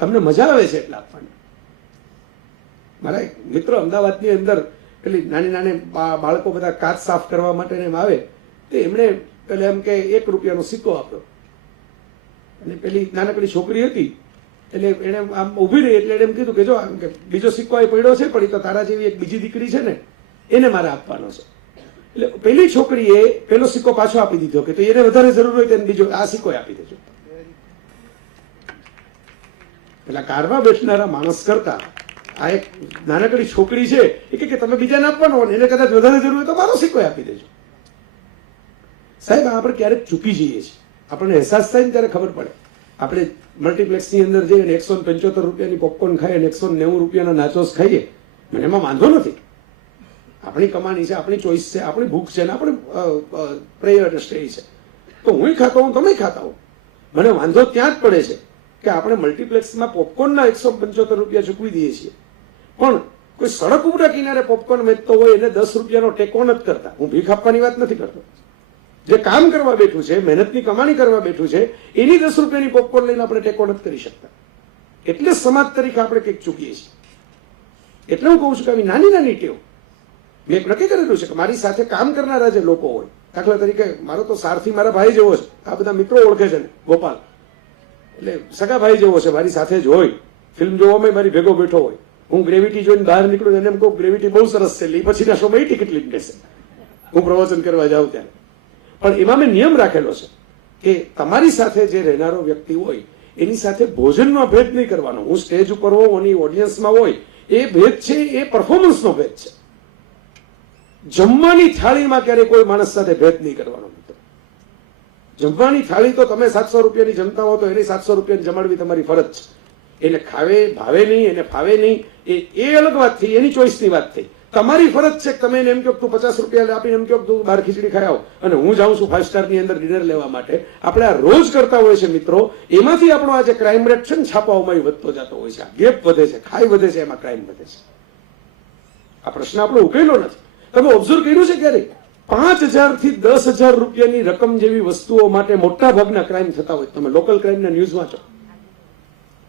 તમને મજા આવે છે એટલે આપવાની. મારા એક મિત્ર અમદાવાદની અંદર પેલી નાની નાની બાળકો બધા કાચ સાફ કરવા માટે એમ આવે, તો એમણે પેલા એમ કે 1 રૂપિયાનો સિક્કો આપ્યો, અને પેલી નાનકડી છોકરી હતી એટલે એને આમ ઊભી રહી એટલે એમ કીધું કે જો કે બીજો સિક્કો અહીં પડ્યો છે, પણ એ તો તારા જેવી એક બીજી દીકરી છે ને એને મારે આપવાનો છે. એટલે પેલી છોકરીએ પેલો સિક્કો પાછો આપી દીધો કે તો એને વધારે જરૂર હોય તેને બીજો આ સિક્કો આપી દેજો. પેલા કારમાં બેઠનારા માણસ કરતા આ એક નાનકડી છોકરી છે એ કે તમે બીજાને આપવાનો, એને કદાચ વધારે જરૂર હોય તો મારો સિક્કો આપી દેજો. સાહેબ, આપણે ક્યારેક ચૂકી જઈએ છીએ, આપણને અહેસાસ થાય ને ત્યારે ખબર પડે. આપણે મલ્ટીપ્લેક્સની અંદર જઈએ અને 175 રૂપિયાની પોપકોર્ન ખાઈએ અને 190 રૂપિયાના નાચોસ ખાઈએ, મને એમાં વાંધો નથી. આપણી કમાણી છે, આપણી ચોઈસ છે, આપણી ભૂખ છે, ને આપણી પ્રાયોરિટી છે. તો હું ખાતો હું, તમે ખાતા હો, મને વાંધો ત્યાં જ પડે છે કે આપણે મલ્ટીપ્લેક્સમાં પોપકોર્નના 175 રૂપિયા ચૂકવી દઈએ છીએ, પણ કોઈ સડક ઉપરના કિનારે પોપકોર્ન વેચતો હોય એને 10 રૂપિયાનો ટેકો નથી કરતા. હું ભીખ આપવાની વાત નથી કરતો. જે કામ કરવા બેઠું છે, મહેનતની કમાણી કરવા બેઠું છે, એની 10 રૂપિયાની પોપકોર્ન લઈને આપણે ટેકો નથી કરી શકતા. એટલે સમાજ તરીકે આપણે કંઈક ચૂકીએ છીએ. એટલે હું કહું છું કે આવી નાની નાની ટેવ મેં નક્કી કરેલું છે કે મારી સાથે કામ કરનારા જે લોકો હોય, દાખલા તરીકે મારો તો સારથી મારા ભાઈ જેવો છે, આ બધા મિત્રો ઓળખે છે ને, ગોપાલ એટલે સગા ભાઈ જેવો છે, મારી સાથે જ હોય, ફિલ્મ જોવામાં મારી ભેગો બેઠો હોય. હું ગ્રેવિટી જોઈને બહાર નીકળું એને એમ કહું ગ્રેવિટી બહુ સરસ છે, એટલે પછીના શોમાં ટિકિટ લઈને બેસે હું પ્રવચન કરવા જાઉં ત્યારે. પણ એમાં મેં નિયમ રાખેલો છે કે તમારી સાથે જે રહેનારો વ્યક્તિ હોય એની સાથે ભોજનનો ભેદ નહીં કરવાનો. હું સ્ટેજ ઉપર હોઉં અને ઓડિયન્સમાં હોય, એ ભેદ છે એ પરફોર્મન્સનો ભેદ છે. જમવાની થાળીમાં ક્યારે કોઈ માણસ સાથે ભેદ નહીં કરવાનો. જમવાની થાળી તો તમે 700 રૂપિયાની જમતા હો તો એને 700 રૂપિયાની જમાડવી તમારી ફરજ છે. એને ખાવે ભાવે નહીં, એને ફાવે નહીં, એ અલગ વાત થઈ, એની ચોઈસની વાત થઈ. તમારી ફરજ છે કે તમે એને એમ કહો તું 50 રૂપિયા આપીને એમ કહો તું બહાર ખીચડી ખાઈ આવો અને હું જાઉં છું 5 સ્ટારની અંદર ડિનર લેવા માટે. આપણે આ રોજ કરતા હોય છે મિત્રો, એમાંથી આપણો આ જે ક્રાઇમ રેટ છે ને છાપાઓમાં વધતો જતો હોય છે. ગેપ વધે છે, ખાઈ વધે છે, એમાં ક્રાઇમ વધે છે. આ પ્રશ્ન આપણો ઉકેલો નથી. તમે ઓબ્ઝર્વ કર્યું છે ક્યારે 5,000 થી 10,000 રૂપિયાની રકમ જેવી વસ્તુઓ માટે મોટા ભાગના ક્રાઇમ થતા હોય. તમે લોકલ ક્રાઇમના ન્યૂઝ વાંચો,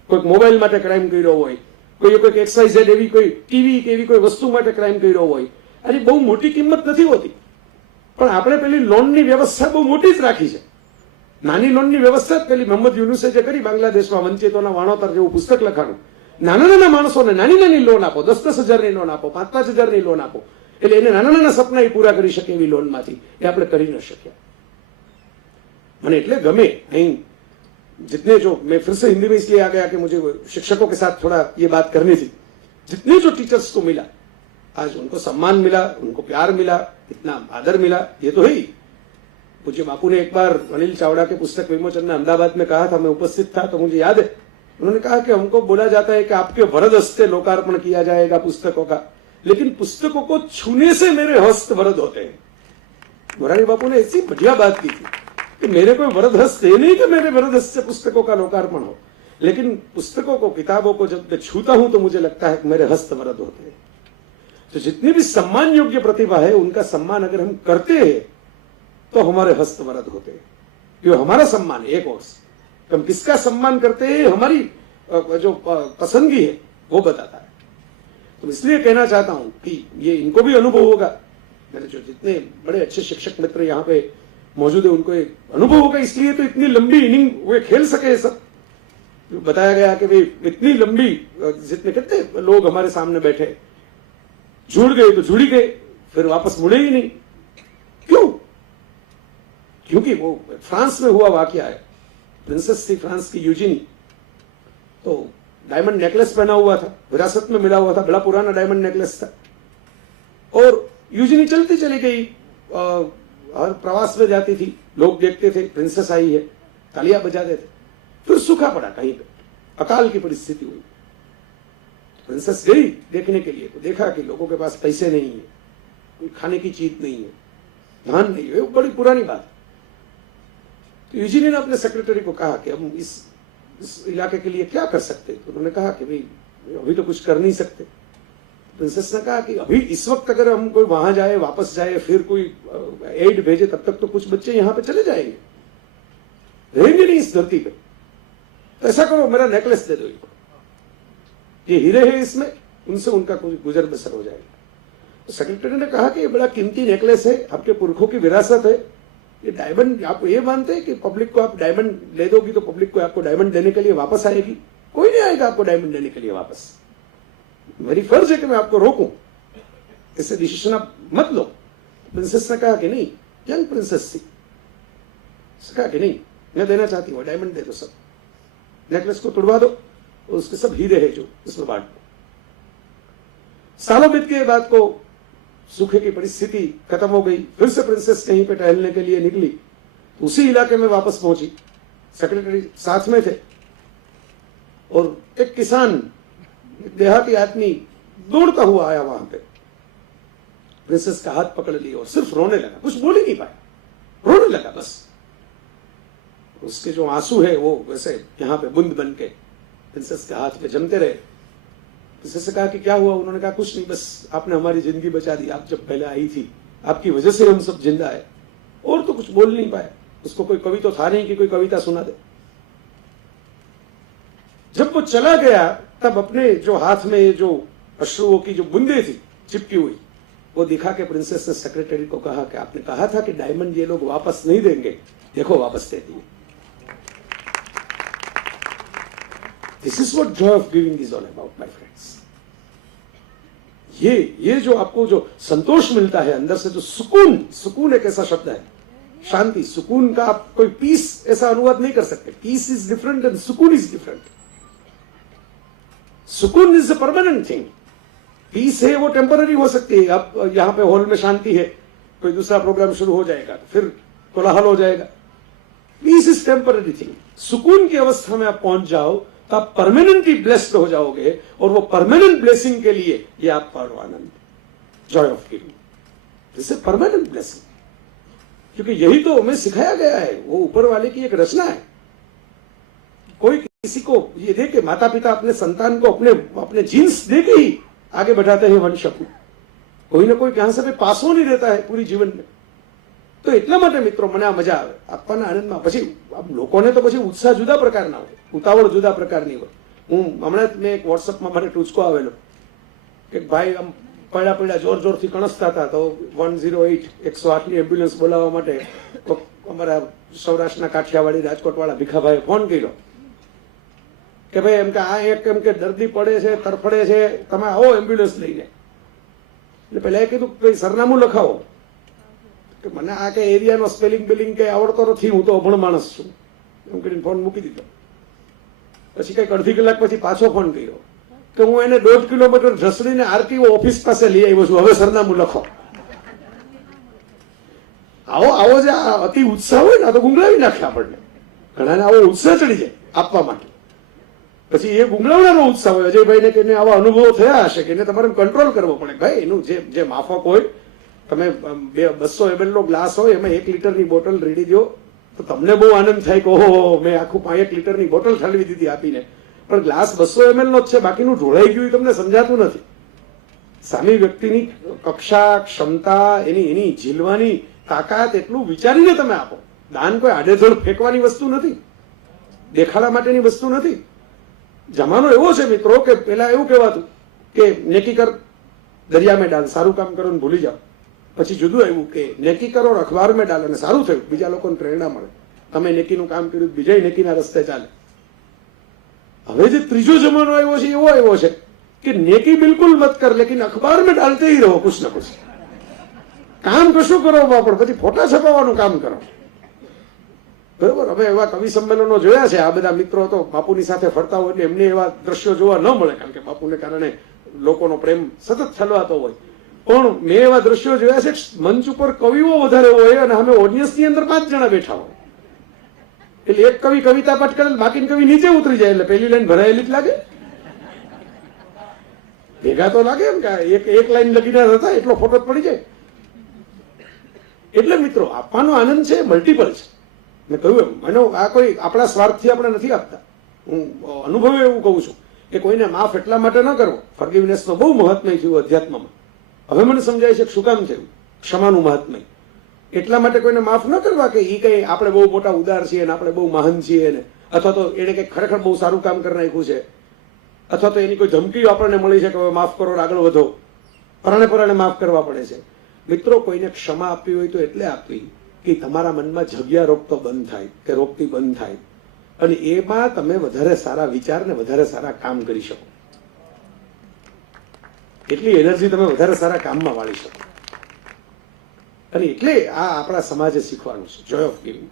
કોઈક મોબાઈલ માટે ક્રાઇમ કર્યો હોય, કોઈક XYZ એવી કોઈ ટીવી કે એવી કોઈ વસ્તુ માટે ક્રાઇમ કર્યો હોય. અને બહુ મોટી કિંમત નથી હોતી, પણ આપણે પેલી લોનની વ્યવસ્થા બહુ મોટી જ રાખી છે. નાની લોનની વ્યવસ્થા જ પેલી મોહમ્મદ યુનુસે જે કરી બાંગ્લાદેશમાં, વંચિતોના વાણોતર જેવું પુસ્તક લખાણું. નાના નાના માણસોને નાની નાની લોન આપો, 10,000-10,000ની લોન આપો, 5,000-5,000ની લોન આપો, એટલે એને નાના નાના સપના એ પૂરા કરી શકે એવી લોનમાંથી. એ આપણે કરી ન શક્યા. મને એટલે ગમે અહીં जितने जो, मैं फिर से हिंदी में इसलिए आ गया कि मुझे शिक्षकों के साथ थोड़ा ये बात करनी थी. जितने जो टीचर्स को मिला आज उनको सम्मान मिला, उनको प्यार मिला, इतना आदर मिला, ये तो है ही। पूज्य बापू ने एक बार अनिल चावड़ा के पुस्तक विमोचन में अहमदाबाद में कहा था, मैं उपस्थित था, तो मुझे याद है उन्होंने कहा कि हमको बोला जाता है कि आपके वरद हस्ते लोकार्पण किया जाएगा पुस्तकों का, लेकिन पुस्तकों को छूने से मेरे हस्त वरद होते हैं। मोरारी बापू ने ऐसी बढ़िया बात की थी कि मेरे कोई वरद हस्त है नहीं कि मेरे वरद हस्त से पुस्तकों का लोकार्पण हो, लेकिन पुस्तकों को, किताबों को जब मैं छूता हूं तो मुझे लगता है कि मेरे हस्त वरद होते हैं। तो जितनी भी सम्मान योग्य प्रतिभा है उनका सम्मान अगर हम करते हैं तो हमारे हस्त वरद होते हैं। जो हमारा सम्मान एक और से हम किसका सम्मान करते हैं, हमारी जो पसंदगी है वो बताता है। तो इसलिए कहना चाहता हूं कि ये इनको भी अनुभव होगा, मेरे जो जितने बड़े अच्छे शिक्षक मित्र यहाँ पे मौजूद है उनको एक अनुभव होगा, इसलिए तो इतनी लंबी इनिंग वे खेल सके। सब बताया गया कि वे इतनी लंबी, जितने कितने लोग हमारे सामने बैठे, जुड़ गए तो जुड़ गए, फिर वापस मुड़े ही नहीं। क्यों? क्योंकि वो फ्रांस में हुआ वाकया है। प्रिंसेस थी फ्रांस की यूजिनी, तो डायमंड नेकलेस पहना हुआ था, विरासत में मिला हुआ था, बड़ा पुराना डायमंड नेकलेस था, और यूजिनी चलती चली गई, हर प्रवास में जाती थी, लोग देखते थे प्रिंसेस आई है, तालियां बजाते थे, फिर सूखा पड़ा कहीं पे, अकाल की परिस्थिति हुई। प्रिंसेस गई देखने के लिए, तो देखा कि लोगों के पास पैसे नहीं है, कोई खाने की चीज नहीं है, धान नहीं है, वो बड़ी पुरानी बात। तो यूजिनी ने अपने सेक्रेटरी को कहा कि हम इस इलाके के लिए क्या कर सकते। तो उन्होंने कहा कि भाई अभी तो कुछ कर नहीं सकते। प्रिंसेस ने कहा कि अभी इस वक्त अगर हम कोई वहां जाए, वापस जाए, फिर कोई एड भेजे, तब तक तो कुछ बच्चे यहां पे चले जाएंगे, रहेंगे नहीं इस धरती पे। तो ऐसा करो, मेरा नेकलेस दे दो इनको, ये हीरे हैं इसमें, उनसे उनका कुछ गुजर बसर हो जाएगा। तो सेक्रेटरी ने कहा कि ये बड़ा कीमती नेकलेस है, आपके पुरखों की विरासत है, ये डायमंड, आप ये मानते हैं कि पब्लिक को आप डायमंड दे दोगी तो पब्लिक को आपको डायमंड देने के लिए वापस आएगी? कोई नहीं आएगा आपको डायमंड देने के लिए वापस। मेरी फर्ज है कि मैं आपको रोकूं, इससे डिसीजन आप मत लो। प्रिंसेस ने कहा कि नहीं, यंग प्रिंसेस थी, कहा कि नहीं, मैं देना चाहती हूँ, डायमंड दे दो, सब नेकलेस को तोड़वा दो, और उसके सब हीरे है जो इसमें बांट दो। सालों बीत के बाद को सूखे की परिस्थिति खत्म हो गई, फिर से प्रिंसेस कहीं पे टहलने के लिए निकली, उसी इलाके में वापस पहुंची, सेक्रेटरी साथ में थे, और एक किसान, देहाती आदमी दौड़ता हुआ आया वहां पे, प्रिंसेस का हाथ पकड़ लिया और सिर्फ रोने लगा, कुछ बोल ही नहीं पाया, रोने लगा बस। उसके जो आंसू है वो वैसे यहाँ पे बूंद बन के प्रिंसेस के हाथ पे जमते रहे। प्रिंसेस से कहा कि क्या हुआ? उन्होंने कहा कुछ नहीं, बस आपने हमारी जिंदगी बचा दी, आप जब पहले आई थी आपकी वजह से हम सब जिंदा है। और तो कुछ बोल नहीं पाया, उसको कोई कवि तो था नहीं कि कोई कविता सुना दे। जब वो चला गया तब अपने जो हाथ में जो अश्रुओं की जो बूंदे थी चिपकी हुई, वो दिखा के प्रिंसेस ने सेक्रेटरी को कहा कि आपने कहा था कि डायमंड ये लोग वापस नहीं देंगे, देखो वापस दे दिए। This is what Joy of giving is all about my friends. ये जो आपको जो संतोष मिलता है अंदर से, जो सुकून एक ऐसा शब्द है, शांति, सुकून का आप कोई पीस ऐसा अनुवाद नहीं कर सकते। पीस इज डिफरेंट एंड सुकून इज डिफरेंट। सुकून is a permanent thing, peace है वो टेम्पररी हो सकती है। आप यहां पे हॉल में शांति है, कोई दूसरा प्रोग्राम शुरू हो जाएगा तो फिर कोलाहल हो जाएगा। Peace is temporary thing. सुकून की अवस्था में आप पहुंच जाओ तो आप परमानेंटली ब्लेस्ड हो जाओगे, और वो परमानेंट ब्लेसिंग के लिए ये आप पालो आनंद, joy of giving, this is permanent blessing. क्योंकि यही तो हमें सिखाया गया है, वो ऊपर वाले की एक रचना है। कोई किसी को ये दे के, माता पिता अपने संतान को अपने जीन्स दे के ही आगे बढ़ाते हैं वंश को, कोई ना कोई यहां से भी पास हो नहीं देता है पूरी जीवन में। तो એટલા માટે મિત્રો મને આ મજા આવે આપવાના આનંદમાં। પછી લોકોને તો પછી ઉત્સાહ જુદા પ્રકારના હોય, ઉતાવળ જુદા પ્રકારની હોય। હું હમણાં જ મેં એક વોટ્સઅપમાં મને ટૂચકો આવેલો કે ભાઈ આમ પડ્યા પડ્યા જોર જોરથી કણસતા હતા, તો 108 108ની એમ્બ્યુલન્સ બોલાવવા માટે અમારા સૌરાષ્ટ્રના કાઠિયાવાડી રાજકોટવાળા ભીખાભાઈએ ફોન કર્યો કે ભાઈ એમ કે આ એક એમ કે દર્દી પડે છે, તરફડે છે, તમે આવો એમ્બ્યુલન્સ લઈને। એટલે પહેલા એ કીધું ભાઈ સરનામું લખાવો, કે મને આ કે એરિયાનો સ્પેલિંગ બિલિંગ કઈ આવડતો નથી, હું તો અભણ માણસ છું, એમ કરીને ફોન મૂકી દીધો। પછી કઈક અડધી કલાક પછી પાછો ફોન કર્યો કે કે હું એને 1.5 કિલોમીટર ઢસડીને આરટીઓ ઓફિસ પાસે લઈ આવ્યો છું, હવે સરનામું લખો. આવો જે આ અતિ ઉત્સાહ હોય ને આ તો ગુંગળાવી નાખે આપણને. ઘણાને આવો ઉત્સાહ ચડી જાય આપવા માટે. પછી એ ગુંગળાવડાનો ઉત્સાહ હોય. અજયભાઈને કે આવા અનુભવો થયા હશે કે એને તમારે કંટ્રોલ કરવો પડે. ભાઈ એનું જે માફક હોય, તમે 200 ml નો ગ્લાસ હોય એમાં 1 લીટરની બોટલ રેડી દો તો તમને બહુ આનંદ થાય કે ઓહો મેં આખું 1 લીટરની બોટલ ઠલવી દીધી આપીને. પણ ગ્લાસ 200 ml નો જ છે, બાકીનું ઢોળાઈ ગયું તમને સમજાતું નથી. સામી વ્યક્તિની કક્ષા, ક્ષમતા, એની ઝીલવાની તાકાત એટલું વિચારીને તમે આપો. દાન કોઈ આડેધડ ફેંકવાની વસ્તુ નથી, દેખાડા માટેની વસ્તુ નથી. જમાનો એવો છે મિત્રો કે પેલા એવું કહેવાતું કે નેકી કર દરિયા મેં ડાલ, સારું કામ કરો ને ભૂલી જાઓ. પછી જુદું આવ્યું કે નેકી કરો અખબાર મેં ડાલ, અને સારું થયું, બીજા લોકોને પ્રેરણા મળે. તમે નેકીનું કામ કર્યું, બીજા નેકીના રસ્તે ચાલે. હવે જે ત્રીજો જમાનો આવ્યો છે એવો આવ્યો છે કે નેકી બિલકુલ મત કર, લેકિન અખબાર મેં ડાલતે ही રહો કુછ ના કુછ. કામ કશું કરો પણ પછી ફોટા છપાવવાનું કામ કરો. બરોબર. હવે એવા કવિ સંમેલનો જોયા છે. આ બધા મિત્રો તો બાપુની સાથે ફરતા હોય એટલે એમને એવા દ્રશ્યો જોવા ન મળે, કારણ કે બાપુને કારણે લોકોનો પ્રેમ સતત છલવાતો હોય. પણ મેં એવા દ્રશ્યો જોયા છે મંચ ઉપર કવિઓ વધારે હોય અને અમે ઓડિયન્સની અંદર 5 જણા બેઠા હોય. એટલે એક કવિ કવિતા પાઠ કરે, બાકી કવિ નીચે ઉતરી જાય એટલે પહેલી લાઈન ભરાયેલી જ લાગે. ભેગા તો લાગે એમ કે એક લાઈન લગીને હતા એટલો ફોટો જ પડી જાય. એટલે મિત્રો આપવાનો આનંદ છે મલ્ટિપલ છે. મેં કહ્યું એમ એનો આ કોઈ આપણા સ્વાર્થથી આપણે નથી આપતા. હું અનુભવે એવું કહું છું કે કોઈને માફ એટલા માટે ન કરવો. ફોરગિવનેસનો બહુ મહાત્મય થયું અધ્યાત્મમાં. હવે મને સમજાય છે કે શું કામ થયું ક્ષમાનું મહાત્મય. એટલા માટે કોઈને માફ ન કરવા કે એ કઈ આપણે બહુ મોટા ઉદાર છીએ ને આપણે બહુ મહાન છીએ ને, અથવા તો એને કંઈક ખરેખર બહુ સારું કામ કરી નાખ્યું છે, અથવા તો એની કોઈ ધમકી આપણને મળી છે કે હવે માફ કરો આગળ વધો, પરાણે માફ કરવા પડે છે. મિત્રો કોઈને ક્ષમા આપવી હોય તો એટલે આપવી કે તમારા મનમાં જગ્યા રોકતો બંધ થાય, કે રોકતી બંધ થાય, અને એમાં તમે વધારે સારા વિચાર ને વધારે સારા કામ કરી શકો. એટલી એનર્જી તમે વધારે સારા કામમાં વાળી શકો. અને એટલે આ આપણા સમાજે શીખવાનું છે, જોય ઓફ ગિવિંગ.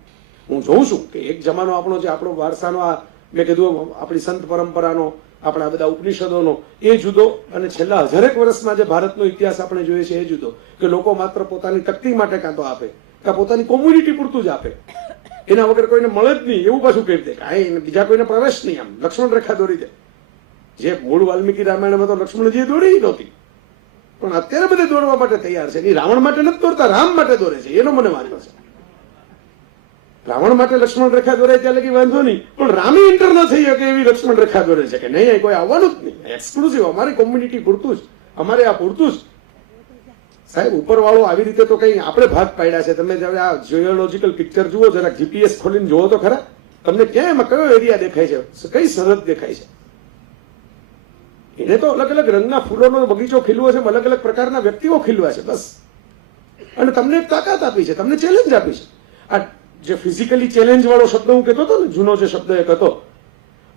હું જોઉં છું કે એક જમાનો આપણો જે આપણો વારસાનો, આ મેં કીધું આપણી સંત પરંપરાનો, આપણા બધા ઉપનિષદોનો એ જુદો, અને છેલ્લા 1000 વર્ષમાં જે ભારતનો ઇતિહાસ આપણે જોઈએ છે એ જુદો. કે લોકો માત્ર પોતાની તકતી માટે કાં તો આપે, કાં પોતાની કોમ્યુનિટી પૂરતું જ આપે, એના વગર કોઈને મળે જ નહીં એવું પાછું કહી દે. કાંઈ બીજા કોઈને પ્રવેશ નહીં. આમ લક્ષ્મણ રેખા દોરી દે. જે મૂળ વાલ્મીકી રામાયણમાં તો લક્ષ્મણજીએ દોરી નહોતી, પણ અત્યારે બધે દોરવા માટે તૈયાર છે. એ રાવણ માટે નથી દોરતા, રામ માટે દોરે છે. એનો મને વાંધો છે. રાવણ માટે લક્ષ્મણ રેખા દોરાય ત્યાં લગી વાંધો નહીં, પણ રામે એન્ટર ન થઈ શકે એવી લક્ષ્મણ રેખા દોરે છે કે નહીં કોઈ આવવાનું જ નહીં, એક્સક્લુઝિવ અમારી કોમ્યુનિટી પૂરતું જ, અમારે આ પૂરતું જ. સાહેબ ઉપરવાળો આવી રીતે તો કઈ આપણે ભાગ પાડ્યા છે. તમે જયારે આ જીઓલોજીકલ પિક્ચર જુઓ, જરાક જીપીએસ ખોલીને જુઓ તો ખરા, તમને ક્યાં એમાં કયો એરિયા દેખાય છે, કઈ સરહદ દેખાય છે. એને તો અલગ અલગ રંગના ફૂલોનો બગીચો ખીલવો છે, અલગ અલગ પ્રકારના વ્યક્તિઓ ખીલવા છે બસ. અને તમને એક તાકાત આપી છે, તમને ચેલેન્જ આપી છે. આ જે ફિઝિકલી ચેલેન્જ વાળો શબ્દ હું કહેતો હતો ને, જૂનો જે શબ્દ એક હતો,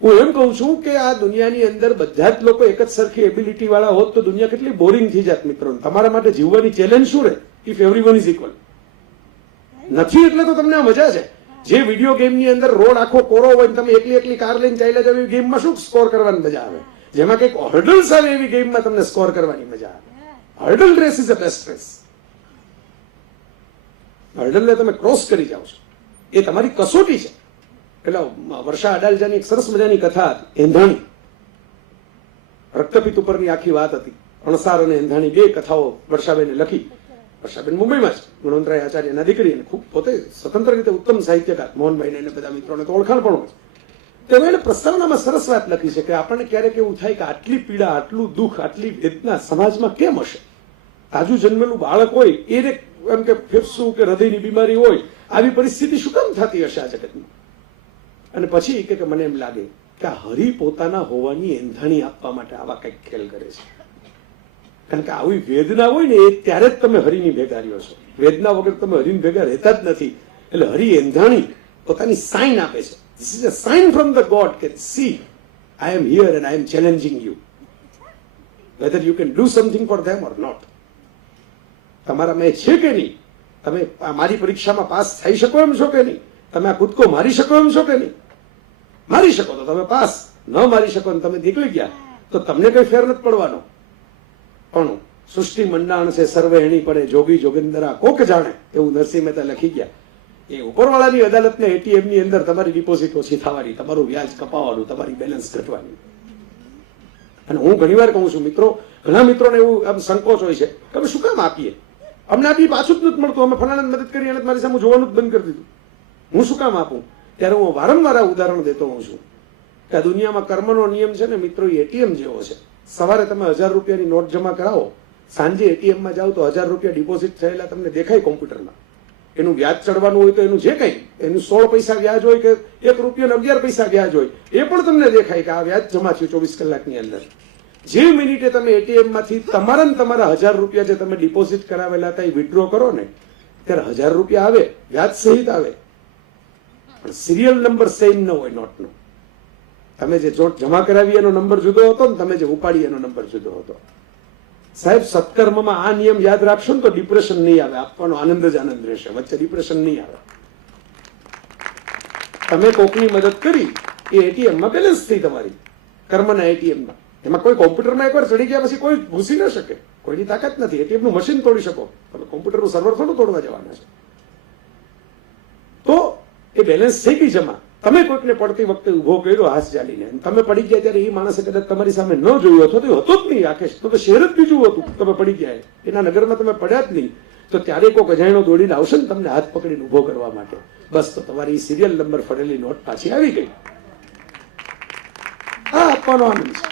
હું એમ કહું છું કે આ દુનિયાની અંદર બધા જ લોકો એક જ સરખી એબિલિટી વાળા હોત તો દુનિયા કેટલી બોરિંગ થઈ જાત મિત્રો. તમારા માટે જીવવાની ચેલેન્જ શું રહે ઇફ એવરીવન ઇઝ ઇક્વલ? નથી. એટલે તો તમને આ મજા છે. જે વિડીયો ગેમની અંદર રોડ આખો કોરો હોય, તમે એકલી કાર લઈને ચાલ્યા જાવ એવી ગેમમાં શું સ્કોર કરવાની મજા આવે? જેમાં કંઈક હર્ડલ્સ આવે એવી ગેમમાં તમને સ્કોર કરવાની મજા આવે. Hurdle race is a best race. હર્ડલને તમે ક્રોસ કરી જાઓ છો, એ તમારી કસોટી છે. એટલે વર્ષા અડાલજાની એક સરસ મજાની કથા હતી, એંધાણી. રક્તપિત્ત ઉપરની આખી વાત હતી. અણસાર અને એંધાણી 2 કથાઓ વર્ષાબેને લખી. વર્ષાબેન મુંબઈમાં છે, ગુણવંતરાય આચાર્યના દીકરી, અને ખૂબ પોતે સ્વતંત્ર રીતે ઉત્તમ સાહિત્યકાર. મોહનભાઈને એને બધા મિત્રોને તો ઓળખાણ પણ હોય. તો એને પ્રસ્તાવનામાં સરસ વાત લખી છે કે આપણને ક્યારેક એવું થાય કે આટલી પીડા, આટલું દુઃખ, આટલી વેદના સમાજમાં કેમ હશે? તાજું જન્મેલું બાળક હોય એને એમ કે ફેફસું કે હૃદયની બીમારી હોય, આવી પરિસ્થિતિ શું કામ થતી હશે આ જગતમાં? અને પછી કે મને એમ લાગે કે આ હરિ પોતાના હોવાની એંધાણી આપવા માટે આવા કંઈક ખેલ કરે છે. કારણ કે આવી વેદના હોય ને એ ત્યારે જ તમે હરિની ભેગા રહ્યો છો. વેદના વગર તમે હરિની ભેગા રહેતા જ નથી. એટલે હરિ એંધાણી પોતાની સાઇન આપે છે. This is a sign from the God કે see, I am here and I am challenging you. Whether you can do something for them or not. તમારામાં છે કે નહીં? તમે મારી પરીક્ષામાં પાસ થઈ શકો એમ છો કે નહીં? તમે આ કૂદકો મારી શકો એમ છો કે નહીં? મારી શકો તો તમે પાસ, ન મારી શકો ને તમે નીકળી ગયા તો તમને કઈ ફેર નથી પડવાનો. પણ સૃષ્ટિ મંડાણ છે સર્વે એણી પડે જોગી જોગેન્દ્રા કોક જાણે, એવું નરસિંહ મહેતા લખી ગયા. એ ઉપરવાળાની અદાલતને એટીએમ ની અંદર તમારી ડિપોઝિટ ઓછી થવાની, તમારું વ્યાજ કપાવવાનું, તમારી બેલેન્સ ઘટવાની. અને હું ઘણીવાર કહું છું મિત્રો, ઘણા મિત્રોને એવું આમ સંકોચ હોય છે કે અમે શું કામ આપીએ, અમને આપી પાછું જ નથી મળતું, અમે ફલાણાને મદદ કરી અને મારી સામે જોવાનું જ બંધ કરી દીધું, હું શું કામ આપું. ત્યારે હું વારંવાર આ ઉદાહરણ દેતો હોઉં છું કે આ દુનિયામાં કર્મનો નિયમ છે ને મિત્રો, એટીએમ જેવો છે. સવારે તમે 1000 રૂપિયાની નોટ જમા કરાવો, સાંજે એટીએમમાં જાઓ તો 1000 રૂપિયા ડિપોઝિટ થયેલા તમને દેખાય કોમ્પ્યુટરમાં. એનું વ્યાજ ચડવાનું હોય તો એનું જે કંઈ એનું 16 પૈસા વ્યાજ હોય કે 1 રૂપિયો 11 પૈસા વ્યાજ હોય એ પણ તમને દેખાય કે આ વ્યાજ જમા થયું 24 કલાકની અંદર. જે મિનિટે તમે એટીએમ માંથી તમારા ને તમારા 1000 રૂપિયા જે તમે ડિપોઝિટ કરાવેલા હતા એ વિથડ્રો કરો ને, ત્યારે 1000 રૂપિયા આવે, વ્યાજ સહિત આવે, પણ સિરિયલ નંબર સેમ ન હોય નોટનો. તમે જે જમા કરાવી એનો નંબર જુદો હતો ને તમે જે ઉપાડી એનો નંબર જુદો હતો. સાહેબ સત્કર્મમાં આ નિયમ યાદ રાખશો ને તો ડિપ્રેશન નહીં આવે, આપવાનો આનંદ જ આનંદ રહેશે, વચ્ચે ડિપ્રેશન નહીં આવે. તમે કોકની મદદ કરી એ એટીએમમાં બેલેન્સ થઈ તમારી, કર્મના એટીએમમાં. એમાં કોઈ કોમ્પ્યુટરમાં એકવાર ચડી ગયા પછી કોઈ ઘૂસી ન શકે, કોઈની તાકાત નથી. એટીએમનું મશીન તોડી શકો, તમે કોમ્પ્યુટરનું સર્વર થોડું તોડવા જવાના છે. તો એ બેલેન્સ થઈ ગઈ જમા. તમે કોઈકને પડતી વખતે ઉભો કર્યો હાથ જાલીને, તમે પડી ગયા ત્યારે એ માણસે કદાચ તમારી સામે ન જોયું હતો તો હતો જ નહીં રાકેશ, તો શહેર જ બીજું હતું. તમે પડી ગયા એના નગરમાં તમે પડ્યા જ નહીં, તો ત્યારે કોઈ અજાણ્યો દોડીને આવશે ને તમને હાથ પકડીને ઉભો કરવા માટે, બસ તો તમારી સિરિયલ નંબર ફરેલી નોટ પાછી આવી ગઈ. આ આપવાનો આનંદ છે.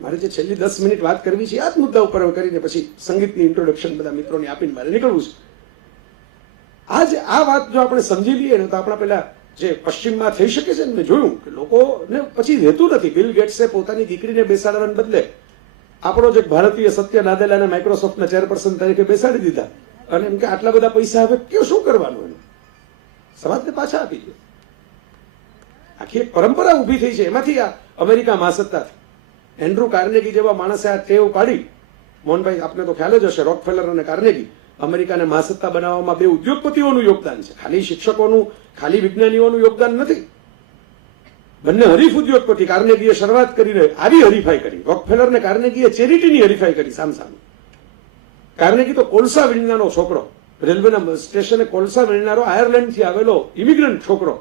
મારે જે છેલ્લી 10 મિનિટ વાત કરવી છે આ જ મુદ્દા ઉપર કરીને પછી સંગીતની ઇન્ટ્રોડક્શન બધા મિત્રોને આપીને મારે નીકળવું છે. આજ આ વાત જો આપણે સમજી લઈએ ને તો આપણા પેલા જે પશ્ચિમમાં થઈ શકે છે ને, મેં જોયું કે લોકોને પછી રહેતું નથી. બિલ ગેટ્સે પોતાની દીકરીને બેસાડવાને બદલે આપણો જે ભારતીય સત્ય નાદેલાને માઇક્રોસોફ્ટના ચેરપર્સન તરીકે બેસાડી દીધા અને એમ કે આટલા બધા પૈસા હવે કયો શું કરવાનું, એનું સમાજને પાછા આપી દે. આખી એક પરંપરા ઊભી થઈ છે. એમાંથી આ અમેરિકા મહાસત્તા, એન્ડ્રુ કાર્નેગી જેવા માણસે આ ટેવ પાડી. મોહનભાઈ આપને તો ખ્યાલ જ હશે, રોકફેલર અને કાર્નેગી અમેરિકાને મહાસત્તા બનાવવામાં બે ઉદ્યોગપતિઓનું યોગદાન છે, ખાલી શિક્ષકોનું, ખાલી વિજ્ઞાનીઓનું યોગદાન નથી. બંને હરીફ ઉદ્યોગપતિ. કાર્નેગીએ શરૂઆત કરીને આવી હરીફાઈ કરી, રોકફેલર ને કાર્નેગીએ ચેરિટીની હરીફાઈ કરી સામસામે. કાર્નેગી તો કોલસા વીણનારો છોકરો, રેલવેના સ્ટેશને કોલસા વીણનારો આયર્લેન્ડથી આવેલો ઇમિગ્રન્ટ છોકરો.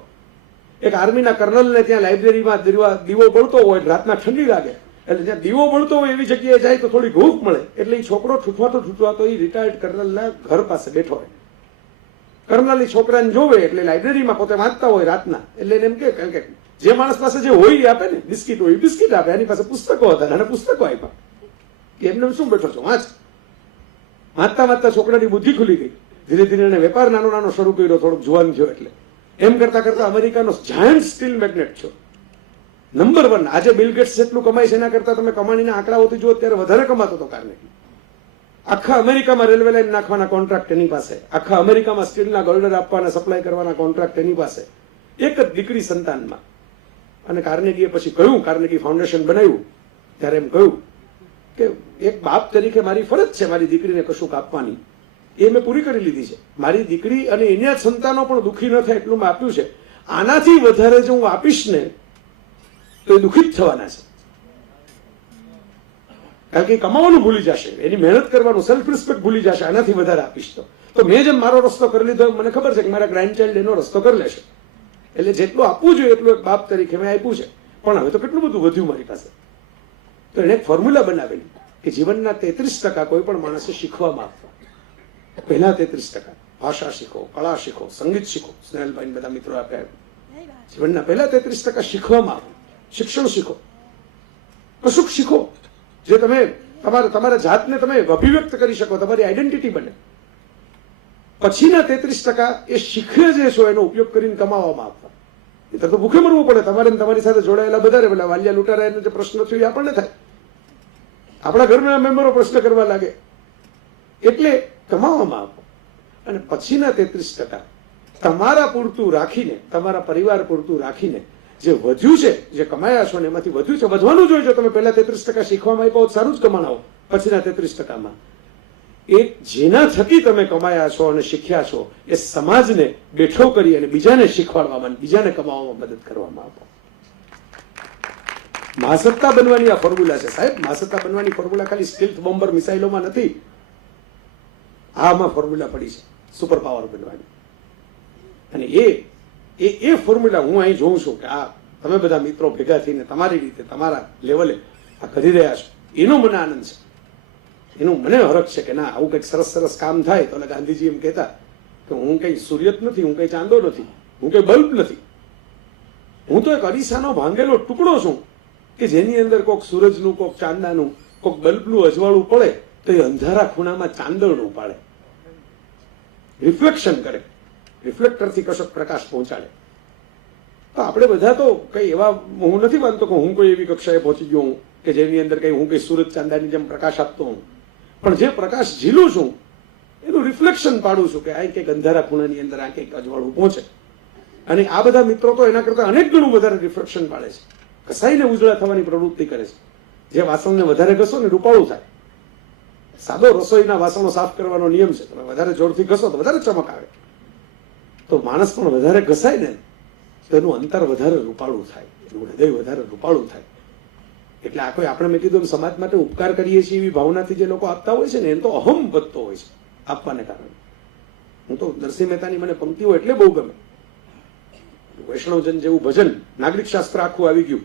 એક આર્મીના કર્નલને ત્યાં લાઇબ્રેરીમાં દીવો બળતો હોય, રાતના ઠંડી લાગે એટલે જ્યાં દીવો બળતો હોય એવી જગ્યાએ જાય તો થોડી હૂંફ મળે, એટલે એ છોકરો ઠૂઠવાતો એ રિટાયર્ડ કર્નલના ઘર પાસે બેઠો હોય. કર્નલ એ છોકરાને જોવે એટલે લાઇબ્રેરીમાં પોતે વાંચતા હોય રાતના, એટલે એને એમ કે જે માણસ પાસે જે હોય એ આપે ને, બિસ્કીટ હોય બિસ્કીટ આપે, એની પાસે પુસ્તકો હતા અને પુસ્તકો આપ્યા. એમને શું બેઠો છો, વાંચ. વાંચતા વાંચતા છોકરાની બુદ્ધિ ખુલી ગઈ. ધીરે ધીરે એને વેપાર નાનો નાનો શરૂ કર્યો, થોડોક જુવાન થયો એટલે. એમ કરતા કરતા અમેરિકાનો જાયન્ટ સ્ટીલ મેગ્નેટ છો, નંબર 1. આજે બિલ ગેટ્સ જેટલું કમાય છે એના કરતા તમે કમાણીના આંકડાઓથી જુઓ ત્યારે વધારે કમાતો હતો કાર્નેગી. આખા અમેરિકામાં રેલવે લાઈન નાખવાના કોન્ટ્રાક્ટ એની પાસે, આખા અમેરિકામાં સ્ટીલના ગોલ્ડર આપવાના સપ્લાય કરવાના કોન્ટ્રાક્ટ એની પાસે, એક જ દીકરી સંતાનમાં. અને કાર્નેગીએ પછી કહ્યું, કાર્નેગી ફાઉન્ડેશન બનાવ્યું ત્યારે એમ કહ્યું કે એક બાપ તરીકે મારી ફરજ છે મારી દીકરીને કશુંક આપવાની, એ મેં પૂરી કરી લીધી છે. મારી દીકરી અને એના જ સંતાનો પણ દુઃખી ન થાય એટલું મેં આપ્યું છે. આનાથી વધારે જો હું આપીશ ને તો એ દુઃખી જ થવાના છે, કારણ કે એ કમાવાનું ભૂલી જશે, એની મહેનત કરવાનું, સેલ્ફ રિસ્પેક્ટ ભૂલી જશે આનાથી વધારે આપીશ તો. મેં જેમ મારો રસ્તો કરી લીધો મને ખબર છે કે મારા ગ્રાન્ડચાઇલ્ડ એનો રસ્તો કરી લેશે. એટલે જેટલું આપવું જોઈએ એટલું એક બાપ તરીકે મેં આપ્યું છે. પણ હવે તો કેટલું બધું વધ્યું મારી પાસે. તો એને એક ફોર્મ્યુલા બનાવેલી કે જીવનના 33% કોઈ પણ માણસે શીખવામાં આપવા. પહેલા 33% ભાષા શીખો, કળા શીખો, સંગીત શીખો. સ્નેહલભાઈ બધા મિત્રો આપ્યા. જીવનના પહેલા 33% શીખવામાં આપો, શિક્ષણ શીખો, કશુંક શીખો જે તમે તમારા જાતને તમે અભિવ્યક્ત કરી શકો, તમારી આઈડેન્ટિટી બને. પછીના 33% એ શીખે જે છો એનો ઉપયોગ કરીને કમાવામાં આપવા. એ તો ભૂખે મરવું પડે. તમારે તમારી સાથે જોડાયેલા બધા પેલા વાલિયા લૂંટારાયનો જે પ્રશ્ન થયો એ આપણને થાય, આપણા ઘરના મેમ્બરો પ્રશ્ન કરવા લાગે. એટલે કમાવામાં આપો. અને પછીના 33% તમારા પૂરતું રાખીને, તમારા પરિવાર પૂરતું રાખીને જે વધ્યું છે, જે કમાયા છો ને એમાંથી વધ્યું છે, વધવાનું જોઈએ. જો તમે પહેલા 33% શીખવામાં આપ્યો સારું જ કમાણાવો. પછીના 33%માં એ જેના થકી તમે કમાયા છો અને શીખ્યા છો એ સમાજને બેઠો કરી અને બીજાને શીખવાડવામાં, બીજાને કમાવામાં મદદ કરવામાં આપો. મહાસત્તા બનવાની આ ફોર્મ્યુલા છે સાહેબ. મહાસત્તા બનવાની ફોર્મ્યુલા ખાલી સ્ટીલ્થ બોમ્બર મિસાઇલોમાં નથી. આમાં ફોર્મ્યુલા પડી છે સુપર પાવર બનવાની. અને એ ફોર્મ્યુલા હું અહીં જોઉં છું કે આ તમે બધા મિત્રો ભેગા થઈને તમારી રીતે તમારા લેવલે આ કરી રહ્યા છો, એનો મને આનંદ છે, એનો મને હરખ છે કે ના આવું કંઈક સરસ સરસ કામ થાય. તો ગાંધીજી એમ કહેતા કે હું કઈ સૂર્ય જ નથી, હું કઈ ચાંદો નથી, હું કઈ બલ્બ નથી, હું તો એક અરીસાનો ભાંગેલો ટુકડો છું કે જેની અંદર કોક સૂરજનું, કોક ચાંદાનું, કોક બલ્બનું અજવાળું પડે તો એ અંધારા ખૂણામાં ચાંદરનું પાડે, રિફ્લેક્શન કરે, રિફ્લેક્ટરથી કશોક પ્રકાશ પહોંચાડે. તો આપણે બધા તો કઈ એવા, હું નથી માનતો કે હું કોઈ એવી કક્ષાએ પહોંચી ગયો હું કે જેની અંદર કઈ હું કઈ સૂરજ ચાંદાની જેમ પ્રકાશ આપતો હું, પણ જે પ્રકાશ ઝીલું છું એનું રિફ્લેક્શન પાડું છું કે આ કંઈક અંધારા ખૂણાની અંદર આ કંઈક અજવાળું પહોંચે. અને આ બધા મિત્રો તો એના કરતા અનેક ગણું વધારે રિફ્લેક્શન પાડે છે, ઘસાઈને ઉજળા થવાની પ્રવૃત્તિ કરે છે. જે વાસણને વધારે ઘસો ને રૂપાળું થાય. સાદો રસોઈના વાસણો સાફ કરવાનો નિયમ છે, તમે વધારે જોરથી ઘસો તો વધારે ચમક આવે. તો માણસ પણ વધારે ઘસાય ને તો એનું અંતર વધારે રૂપાળું થાય, એનું હૃદય વધારે રૂપાળું થાય. એટલે આ કોઈ આપણે મેં કીધું સમાજ માટે ઉપકાર કરીએ છીએ એવી ભાવનાથી જે લોકો આપતા હોય છે ને એમ તો અહમ વધતો હોય છે આપવાને કારણે. હું તો નરસિંહ મહેતાની મને પંક્તિઓ એટલે બહુ ગમે. વૈષ્ણવજન જેવું ભજન, નાગરિક શાસ્ત્ર આખું આવી ગયું.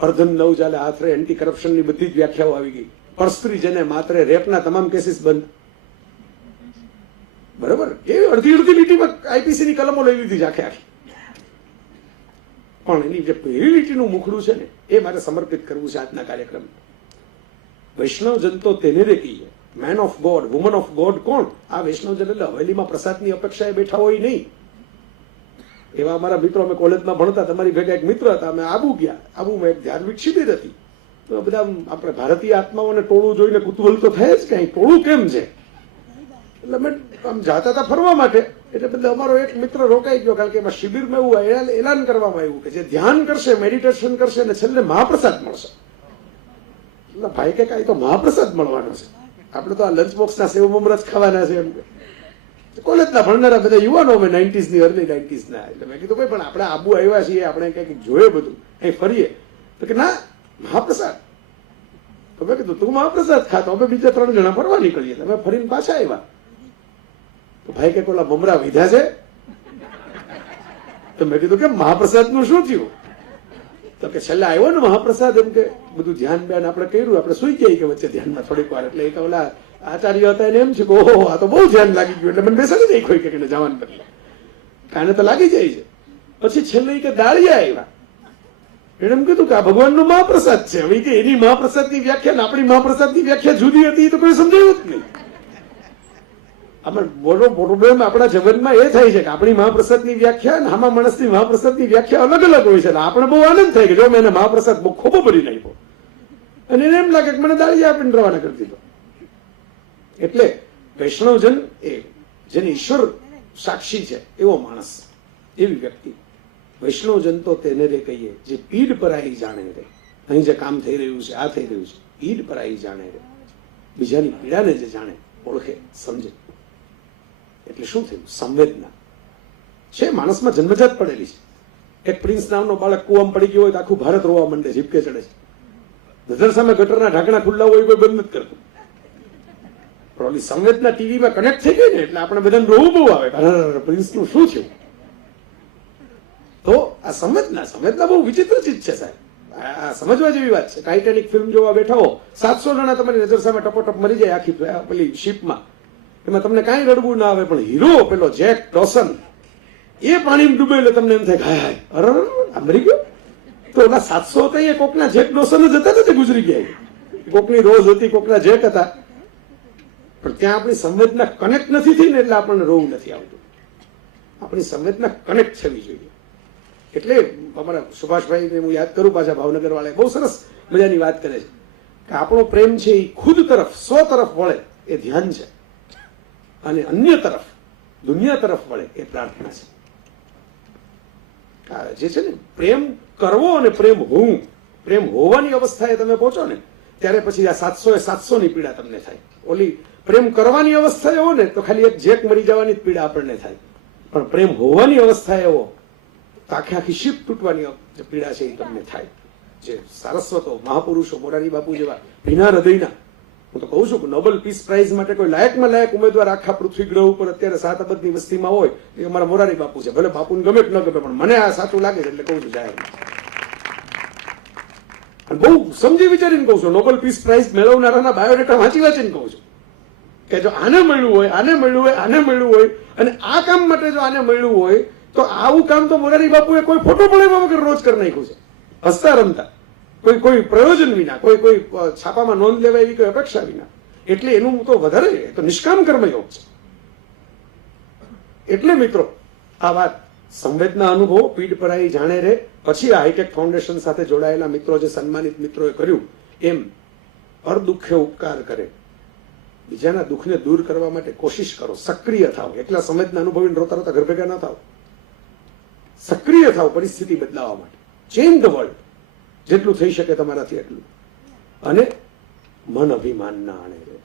અર્ધન નવ ચાલે હાથરે, એન્ટી કરપ્શનની બધી જ વ્યાખ્યાઓ આવી ગઈ. પરસ્ત્રી જેને માત્રે, રેપના તમામ કેસીસ બંધ. બરોબર, એ અડધી લીટીમાં આઈપીસીની કલમો લઈ લીધી આખે આખી. પણ એની જે પહેલી લીટીનું મુખડું છે ને એ મારે સમર્પિત કરવું છે આજના કાર્યક્રમ. વૈષ્ણવજન તો તેને રે કહીએ, man of God, woman of God કોણ? આ વૈષ્ણવજન એટલે હવેલીમાં પ્રસાદની અપેક્ષાએ બેઠા હોય નહીં. એવા અમારા મિત્રો, અમે કોલેજમાં ભણતા, તમારી ભેગા એક મિત્ર હતા, અમે આબુ ગયા. આબુમાં એક ધાર્મિક શિબિર હતી. તો બધા આપણે ભારતીય આત્માઓને ટોળું જોઈને કુતૂહલ તો થાય જ કે અહીં ટોળું કેમ છે. એટલે અમે આમ જાતા હતા ફરવા માટે, એટલે બધા અમારો એક મિત્ર રોકાઈ ગયો, કારણ કે એમાં શિબિરમાં એવું એલાન કરવામાં આવ્યું કે જે ધ્યાન કરશે, મેડિટેશન કરશે ને છેલ્લે મહાપ્રસાદ મળશે. એટલે ભાઈ કે કાંઈ તો મહાપ્રસાદ મળવાનો છે, આપણે તો આ લંચ બોક્સના સેવ મમરા જ ખાવાના છે એમ. કોલેજના ભણનારા બધા યુવાનો અમે 90s ની, અર્લી 90s ના. એટલે મેં કીધું ભાઈ પણ આપણે આબુ આવ્યા છીએ, આપણે કંઈક જોઈએ બધું, અહીં ફરીએ. તો કે ના મહાપ્રસાદ. તો મેં કીધું તું મહાપ્રસાદ ખાતો, અમે બીજા 3 જણા ફરવા નીકળીએ. તમે ફરીને પાછા આવ્યા. તો ભાઈ કે પેલા મમરા વિધા છે? તો મેં કીધું કે મહાપ્રસાદ નું શું થયું? તો કે છેલ્લે આવ્યો ને મહાપ્રસાદ, એમ કે બધું ધ્યાન બ્યાન આપણે કર્યું, આપણે સુઈ ગયા કે વચ્ચે ધ્યાનમાં થોડીક વાર. એટલે એક ઓલા આચાર્ય હતા એને એમ છે કે ઓહો આ તો બહુ ધ્યાન લાગી ગયું, એટલે મને બેસાડી દઈ કોઈ કે જવાન બદલે કાને તો લાગી જાય છે. પછી છેલ્લે કે દાળિયા આવ્યા, એને એમ કીધું કે આ ભગવાનનો મહાપ્રસાદ છે. હવે કે એની મહાપ્રસાદની વ્યાખ્યા ને આપણી મહાપ્રસાદની વ્યાખ્યા જુદી હતી, તો કોઈ સમજાયું જ નહીં. મોટો પ્રોબ્લેમ આપણા જીવનમાં એ થાય છે કે આપણી મહાપ્રસાદની વ્યાખ્યા અને આમાં માણસની મહાપ્રસાદની વ્યાખ્યા અલગ અલગ હોય છે. આપણે બહુ આનંદ થાય કે જો મેં એને મહાપ્રસાદ બહુ ખોબો ભરી નાખ્યો, અને એને એમ લાગે કે મને દાળિયા આપીને રવાના કરી દીધો. એટલે વૈષ્ણવજન એ જેને ઈશ્વર સાક્ષી છે એવો માણસ, એવી વ્યક્તિ. વૈષ્ણવજન તો તેને રે કહીએ જે પીડ પરાઈ જાણે રે. અહીં જે કામ થઈ રહ્યું છે, આ થઈ રહ્યું છે, પીડ પરાઈ જાણે રે. બીજાની પીડાને જે જાણે, ઓળખે, સમજે. એટલે શું થયું? સંવેદના છે માણસમાં જન્મજાત પડેલી છે. એક પ્રિન્સ નામનો બાળક કુવામાં પડી ગયો હોય તો આખું ભારત રોવા માંડે, ઝીપકે ચડે છે. નજર સામે ગટરના ઢાંકણા ખુલ્લા હોય કોઈ બંધ નથી કરતું. પણ ઓલી સંવેદના ટીવીમાં કનેક્ટ થઈ ગઈ ને એટલે આપણે બધાને રોવું બહુ આવે, પ્રિન્સનું શું થયું? તો આ સંવેદના બહુ વિચિત્ર ચીજ છે સાહેબ. આ સમજવા જેવી વાત છે. ટાઇટેનિક ફિલ્મ જોવા બેઠા હો, 700 જણા તમારી નજર સામે ટપોટપ મરી જાય આખી પેલી શિપમાં, એમાં તમને કાંઈ રડવું ના આવે. પણ હીરો પેલો જેક ડોસન એ પાણીમાં ડૂબે એટલે તમને એમ થાય હાય અરે આ મરી ગયો. તો ઓલા 700 હતા એ કોકના જેક ડોસન જ હતા ને, ગુજરી ગયા. કોકની રોજ હતી, કોકના જેક હતા. પણ ત્યાં આપણી સંવેદના કનેક્ટ નથી થઈ ને એટલે આપણને રોવું નથી આવતું. આપણી સંવેદના કનેક્ટ થવી જોઈએ. એટલે અમારા સુભાષભાઈને હું યાદ કરું, પાછા ભાવનગર વાળા બહુ સરસ મજાની વાત કરે છે કે આપણો પ્રેમ છે એ ખુદ તરફ, સ્વ તરફ વળે એ ધ્યાન છે, અને અન્ય તરફ, દુનિયા તરફ વળે એ પ્રાર્થના છે. જે છે ને પ્રેમ કરવો અને પ્રેમ હોવું, પ્રેમ હોવાની અવસ્થાએ તમે પહોંચો ને ત્યારે પછી આ 700 ની પીડા તમને થાય. ઓલી પ્રેમ કરવાની અવસ્થાએ હો ને તો ખાલી એક જેક મરી જવાની જ પીડા આપણને થાય. પણ પ્રેમ હોવાની અવસ્થાએ હો તો આખી શિપ તૂટવાની જે પીડા છે એ તમને થાય. જે સારસ્વતો મહાપુરુષો મોરારી બાપુ જેવા ભીના હૃદયના, હું તો કહું છું કે નોબેલ પીસ પ્રાઇઝ માટે કોઈ લાયકમાં લાયક ઉમેદવાર આખા પૃથ્વી ગ્રહ ઉપર અત્યારે 7 અબજની વસ્તીમાં હોય એ અમારા મોરારી બાપુ છે. ભલે બાપુને ગમે કે ન ગમે, પણ મને આ સાચું લાગે છે એટલે કહું છું જાહેર. અને બહુ સમજી વિચારીને કહું છું, નોબેલ પીસ પ્રાઇઝ મેળવનારાના બાયોડેટા વાંચી વાંચીને કહું છું કે જો આને મળ્યું હોય, આને મળ્યું હોય, આને મળ્યું હોય, અને આ કામ માટે જો આને મળ્યું હોય તો આવું કામ તો મોરારી બાપુએ કોઈ ફોટો પડાવ્યા વગર રોજ કરી નાખ્યું છે, હસતા રમતા, કોઈ પ્રયોજન વિના, કોઈ છાપામાં નોંધ લેવા એવી કોઈ અપેક્ષા વિના. એટલે એનું તો વધારે તો નિષ્કામ કર્મયોગ છે. એટલે મિત્રો આ વાત સંવેદના અનુભવો પીડ પરાઈ જાણે રે. પછી આ હાઈટેક ફાઉન્ડેશન સાથે જોડાયેલા મિત્રો, જે સન્માનિત મિત્રોએ કર્યું એમ, પર દુઃખે ઉપકાર કરે, બીજાના દુઃખને દૂર કરવા માટે કોશિશ કરો, સક્રિય થાવ. એકલા સંવેદના અનુભવીને રોતા રોતા ઘર ભેગા ન થાવ, સક્રિય થાવ પરિસ્થિતિ બદલાવવા માટે. ચેન્જ ધ વર્લ્ડ, જેટલું થઈ શકે તમારાથી એટલું. અને મન અભિમાન ના આણે રહે,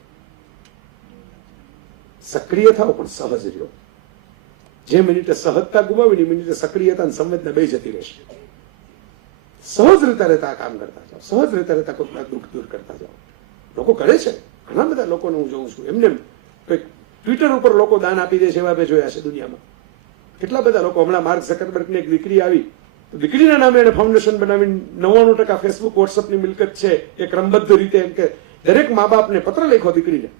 સક્રિય થાવ પણ સહજ રહ્યો. જે મિનિટે સહજતા ગુમાવીને મિનિટે સક્રિયતા અને સંવેદના બે જતી રહેશે. સહજ રહેતા રહેતા આ કામ કરતા જાઓ, સહજ રહેતા રહેતા કોઈકના દુઃખ દૂર કરતા જાઓ. લોકો કરે છે, ઘણા બધા લોકોને હું જોઉં છું, એમને કંઈક ટ્વિટર ઉપર લોકો દાન આપી દે છે એવા મેં જોયા છે દુનિયામાં. કેટલા બધા લોકો, હમણાં માર્ક ઝકરબર્ગની એક દીકરી આવી, દીકરીના નામે એને ફાઉન્ડેશન બનાવીને 99% ફેસબુક વોટ્સઅપની મિલકત છે એ ક્રમબદ્ધ રીતે, એમ કે દરેક મા બાપને પત્ર લખ્યો દીકરીને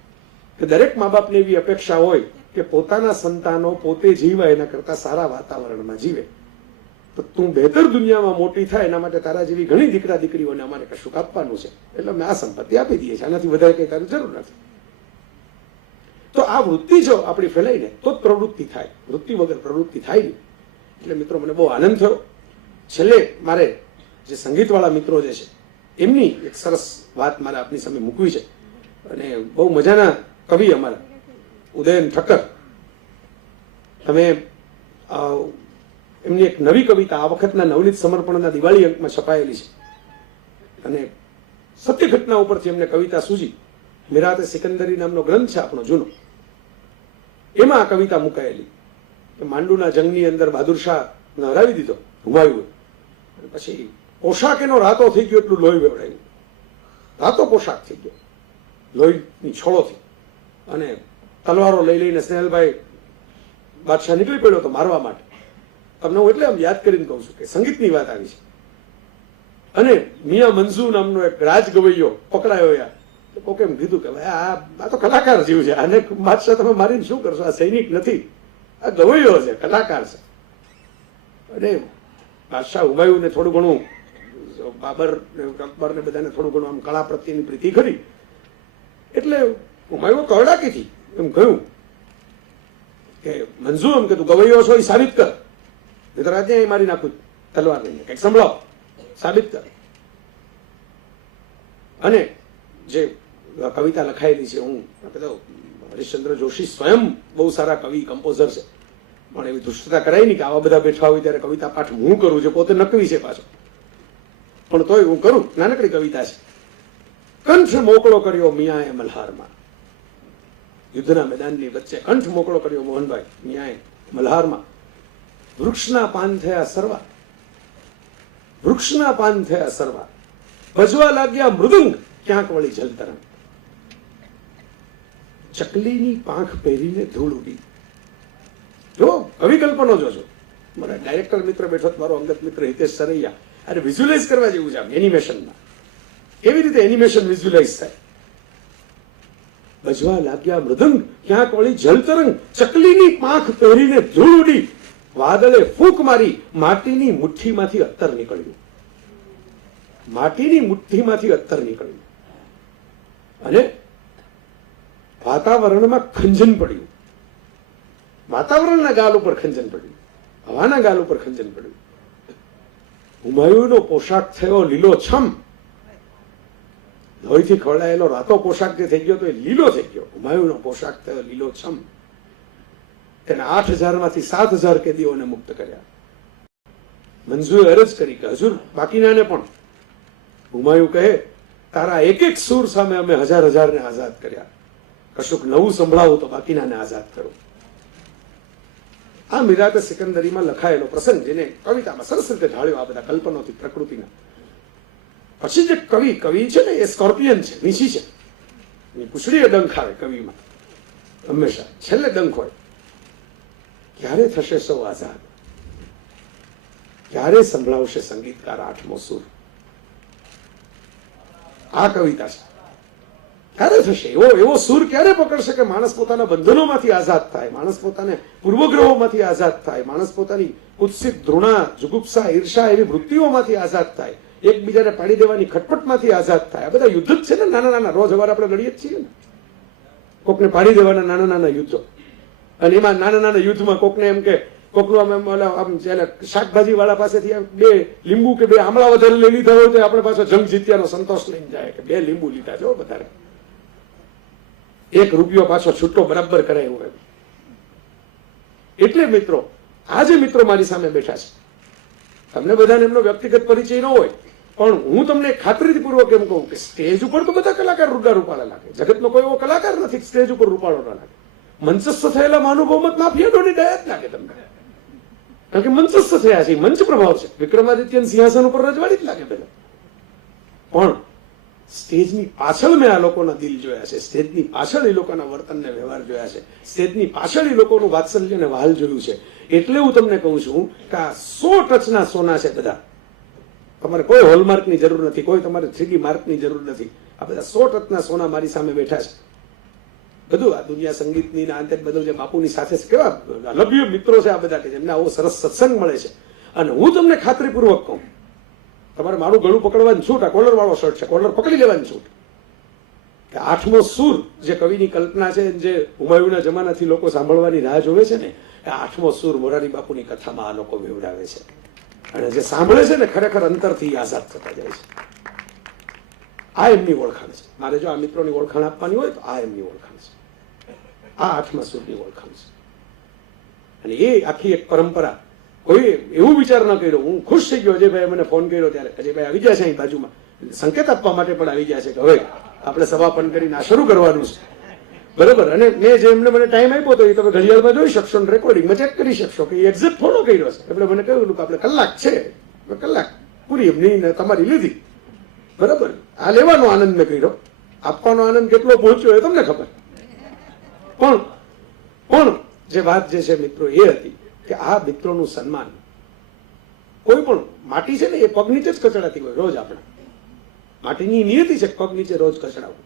કે દરેક મા બાપને એવી અપેક્ષા હોય કે પોતાના સંતાનો પોતે જીવે એના કરતા સારા વાતાવરણમાં જીવે. તો તું બહેતર દુનિયામાં મોટી થાય એના માટે તારા જેવી ઘણી દીકરા દીકરીઓને અમારે કશું આપવાનું છે, એટલે અમે આ સંપત્તિ આપી દઈએ છીએ, આનાથી વધારે કઈ તારી જરૂર નથી. તો આ વૃત્તિ જો આપણી ફેલાય ને તો જ પ્રવૃત્તિ થાય, વૃત્તિ વગર પ્રવૃત્તિ થાય નહીં. એટલે મિત્રો મને બહુ આનંદ થયો. છેલ્લે મારે જે સંગીતવાળા મિત્રો જે છે એમની એક સરસ વાત મારે આપની સામે મૂકવી છે. અને બહુ મજાના કવિ અમારા ઉદયન ઠક્કર, તમે એમની એક નવી કવિતા આ વખતના નવનીત સમર્પણના દિવાળી અંકમાં છપાયેલી છે, અને સત્ય ઘટના ઉપરથી એમને કવિતા સૂજી. મિરાતે સિકંદરી નામનો ગ્રંથ છે આપણો જૂનો, એમાં આ કવિતા મુકાયેલી કે માંડુના જંગની અંદર બહાદુર શાહને હરાવી દીધો હુમાયુએ, પછી પોશાક એનો રાતો થઈ ગયો, એટલું લોહી વેવડાયું, રાતો પોશાક થઈ ગયો લોહીની છોળોથી. અને તલવારો લઈ લઈને સ્નેહલભાઈ બાદશાહ નીકળી પડ્યો તો મારવા માટે. તમને હું એટલે આમ યાદ કરીને કહું છું કે સંગીતની વાત આવી છે. અને મિયા મંજુ નામનો એક રાજ ગવૈયો પકડાયો. યાર કોકે એમ કીધું કે ભાઈ આ તો કલાકાર જેવું છે, આને બાદશાહ તમે મારીને શું કરશો, આ સૈનિક નથી, આ ગવૈયો છે, કલાકાર છે. અને બાદશાહ હુમાયુને થોડું ઘણું, બાબર અકબર ને બધાને થોડું ઘણું આમ કળા પ્રત્યેની પ્રીતિ કરી, એટલે હુમાયુ કરડાકીથી એમ કહ્યું કે મંજુ, એમ કે તું ગવૈયો છો એ સાબિત કર, નહીં તો રાજ્ય મારી નાખું તલવાર લઈને, કંઈક સંભળાવ, સાબિત કર. અને જે કવિતા લખાયેલી છે, હું હરીશચંદ્ર જોશી સ્વયં બહુ સારા કવિ કમ્પોઝર છે, પણ એવી ધૃષ્ટતા કરાય નહીં કે આવા બધા બેઠા હોય ત્યારે કવિતા પાઠ હું કરું છું, પોતે નકવી છે પાછો, પણ તોય હું કરું. નાનકડી કવિતા છે. કંઠ મોકળો કર્યો મિયાએ મલ્હારમાં, યુદ્ધના મેદાનની વચ્ચે કંઠ મોકળો કર્યો મોહનભાઈ મિયાએ મલ્હારમાં. વૃક્ષના પાન થયા સરવા, વૃક્ષના પાન થયા સરવા, ભજવા લાગ્યા મૃદંગ ક્યાંક વળી જલતરણ. ચકલીની પાંખ પહેરીને ધૂળ ઉડી. જો કવિ કલ્પનો જોજો. મારા ડાયરેક્ટર મિત્ર બેઠો, મારો અંગત મિત્ર હિતેશ સરૈયા, અરે વિઝ્યુલાઇઝ કરવા જેવું છે આમ એનિમેશનમાં, કેવી રીતે એનિમેશન વિઝ્યુલાઇઝ થાય. ભજવા લાગ્યા મૃદંગ ક્યાંક વળી જલતરંગ, ચકલીની પાંખ પહેરીને ધૂળ ઉડી, વાદળે ફૂંક મારી, માટીની મુઠ્ઠીમાંથી અત્તર નીકળ્યું, માટીની મુઠ્ઠીમાંથી અત્તર નીકળ્યું. અને વાતાવરણમાં ખંજન પડ્યું, વાતાવરણના ગાલ ઉપર ખંજન પડ્યું, હવાના ગાલ ઉપર ખંજન પડ્યું. હુમાયુનો પોશાક થયો લીલો છમ, લોહીથી ખવડાયેલો રાતો પોશાક જે થઈ ગયો તો એ લીલો થઈ ગયો. હુમાયુનો પોશાક થયો લીલો છમ. તેને 8,000 માંથી 7,000 કેદીઓને મુક્ત કર્યા. મંજુએ અરજ કરી કે હજુર બાકીનાને પણ. હુમાયુ કહે તારા એક એક સૂર સામે અમે હજારને આઝાદ કર્યા, કશુંક નવું સંભળાવું તો બાકીનાને આઝાદ કરો. આ મિરાતે સિકંદરીમાં લખાયેલો પ્રસંગ, જેને કવિતામાં સરસ રીતે ઢાળ્યો આ બધા કલ્પનોથી પ્રકૃતિના, પછી જે કવિ છે ને એ સ્કોર્પિયન છે, વીંછી છે, એની પૂંછડીએ ડંખ આવે કવિમાં હંમેશા, છેલ્લે ડંખ હોય. ક્યારે થશે સૌ આઝાદ? ક્યારે સંભળાવશે સંગીતકાર આઠમો સૂર? આ કવિતા છે. ક્યારે થશે એવો સૂર ક્યારે પકડશે કે માણસ પોતાના બંધનોમાંથી આઝાદ થાય, માણસ પોતાને પૂર્વગ્રહોમાંથી આઝાદ થાય, માણસ પોતાની કુત્સિત ધૃણા, જુગુપ્સા, ઈર્ષા એવી વૃત્તિઓમાંથી આઝાદ થાય, એકબીજાને પાડી દેવાની ખટપટમાંથી આઝાદ થાય. આ બધા યુદ્ધ જ છે ને, નાના નાના. રોજ સવારે આપણે લડીએ જ છીએ ને કોકને પાડી દેવાના નાના નાના યુદ્ધો. અને એમાં નાના નાના યુદ્ધમાં કોકને એમ કે કોકનું આમ શાકભાજી વાળા પાસેથી બે લીંબુ કે બે આમળા વધારે લઈ લીધા હોય તો આપણે પાછો જંગ જીત્યાનો સંતોષ લઈને જાય કે બે લીંબુ લીધા છે વધારે, 1 રૂપિયો પાછો છૂટો બરાબર કરાયો હોય. એટલે મિત્રો, આ જે મિત્રો મારી સામે બેઠા છે, તમને બધાને એમનો વ્યક્તિગત પરિચય ન હોય, પણ હું તમને ખાતરીપૂર્વક એમ કહું કે સ્ટેજ ઉપર તો બધા કલાકાર રૂડા રૂપાળા લાગે. જગતનો કોઈ એવો કલાકાર નથી સ્ટેજ ઉપર રૂપાળો ના લાગે. મંચસ્થ થયેલા મહાનુભાવમત માફિયાઓની દયા જ લાગે તમને, કારણ કે મંચસ્થ થયા છે, મંચ પ્રભાવ છે. વિક્રમાદિત્યના સિંહાસન ઉપર રજવાડી જ લાગે પેલા. પણ સ્ટેજની પાછળ મેં આ લોકોના દિલ જોયા છે, સ્ટેજની પાછળ એ લોકોના વર્તન ને વ્યવહાર જોયા છે, સ્ટેજની પાછળ એ લોકોનું વાત્સલ્ય ને વહાલ જોયું છે. એટલે હું તમને કહું છું કે આ 100 ટચના સોના છે બધા. તમારે કોઈ હોલમાર્કની જરૂર નથી, કોઈ તમારે 3D માર્કની જરૂર નથી. આ બધા 100 ટચના સોના મારી સામે બેઠા છે. બધું આ દુનિયા સંગીતની અંતે બધું જે બાપુની સાથે કેવા અલભ્ય મિત્રો છે આ બધા, કે જેમને આવો સરસ સત્સંગ મળે છે. અને હું તમને ખાતરીપૂર્વક કહું, તમારે મારું ગળું પકડવાની છૂટ, આ કોલર વાળો શર્ટ છે, કોલર પકડી લેવાની છૂટ. કે આઠમો સૂર જે કવિની કલ્પના છે, જે હુમાયુના જમાનાથી લોકો સાંભળવાની રાહ જોવે છે ને, એ આઠમો સૂર મોરારી બાપુની કથામાં આ લોકો વેવડાવે છે. અને જે સાંભળે છે ને ખરેખર અંતરથી આઝાદ થતા જાય છે. આ એમની ઓળખાણ છે. મારે જો આ મિત્રોની ઓળખાણ આપવાની હોય તો આ એમની ઓળખાણ છે, આ આઠમા સૂરની ઓળખાણ છે. અને એ આખી એક પરંપરા. કોઈ એવું વિચાર ન કર્યો. હું ખુશ થઈ ગયો અજયભાઈ મને ફોન કર્યો ત્યારે. અજયભાઈ આવી ગયા છે અહીં બાજુમાં, સંકેત આપવા માટે પણ આવી ગયા છે કે હવે આપણે સમાપન કરીને આ શરૂ કરવાનું છે, બરાબર. અને મેં જે એમને મને ટાઈમ આપ્યો હતો એ તમે ઘડિયાળમાં જોઈ શકશો, રેકોર્ડિંગમાં ચેક કરી શકશો કે એક્ઝેક્ટ થોડો કર્યો છે. એટલે મને કહ્યું કે આપણે કલાક છે, કલાક પૂરી એમની તમારી લીધી, બરાબર. આ લેવાનો આનંદ મેં કર્યો, આપવાનો આનંદ કેટલો પહોંચ્યો એ તમને ખબર. પણ જે વાત જે છે મિત્રો એ હતી કે આ મિત્રોનું સન્માન, કોઈ પણ માટી છે ને એ પગ નીચે જ કચડાતી હોય રોજ. આપણે માટીની નિયતિ છે પગ નીચે રોજ કચડાવું.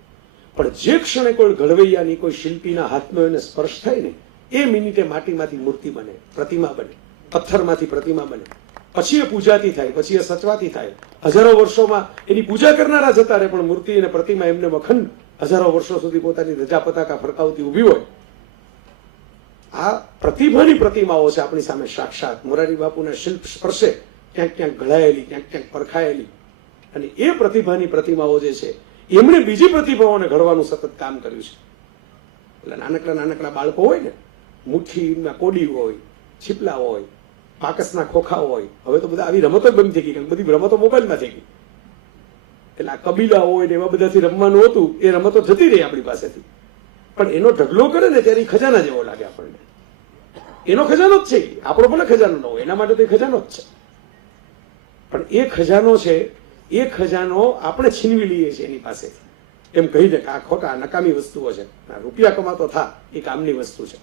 પણ જે ક્ષણે કોઈ ઘડવૈયાની, કોઈ શિલ્પીના હાથનો એને સ્પર્શ થાય ને, એ મિનિટે માટીમાંથી મૂર્તિ બને, પ્રતિમા બને, પથ્થરમાંથી પ્રતિમા બને. પછી એ પૂજાતી થાય, પછી એ સચવાતી થાય. હજારો વર્ષોમાં એની પૂજા કરનારા જતા રહે, પણ મૂર્તિ અને પ્રતિમા એમને અખંડ હજારો વર્ષો સુધી પોતાની રજા પતાકા ફરકાવતી ઉભી હોય. આ પ્રતિભાની પ્રતિમાઓ છે આપણી સામે સાક્ષાત. મોરારી બાપુના શિલ્પ સ્પર્શે ક્યાંક ક્યાંક ઘડાયેલી, ક્યાંક ક્યાંક પરખાયેલી. અને એ પ્રતિભાની પ્રતિમાઓ જે છે એમણે બીજી પ્રતિભાઓને ઘડવાનું સતત કામ કર્યું છે. એટલે નાનકડા નાનકડા બાળકો હોય ને, મુઠ્ઠીના કોડી હોય, છીપલા હોય, પાકસના ખોખા હોય. હવે તો બધા આવી રમતો બંધ થઈ ગઈ, કારણ બધી રમતો મોબાઈલમાં થઈ ગઈ. એટલે આ કબીલા હોય ને એવા બધાથી રમવાનું હતું, એ રમતો જતી રહી આપણી પાસેથી. પણ એનો ઢગલો કરે ને ત્યારે ખજાના જેવો લાગે આપણને. એનો ખજાનો જ છે, આપણો ભલે ખજાનો ન હોય, એના માટે તો એ ખજાનો જ છે. પણ એ ખજાનો છે, એ ખજાનો આપણે છીનવી લઈએ છીએ એની પાસેથી, એમ કહી દે કે આ ખોટા નકામી વસ્તુઓ છે, રૂપિયા કમાતો થા એ કામની વસ્તુ છે.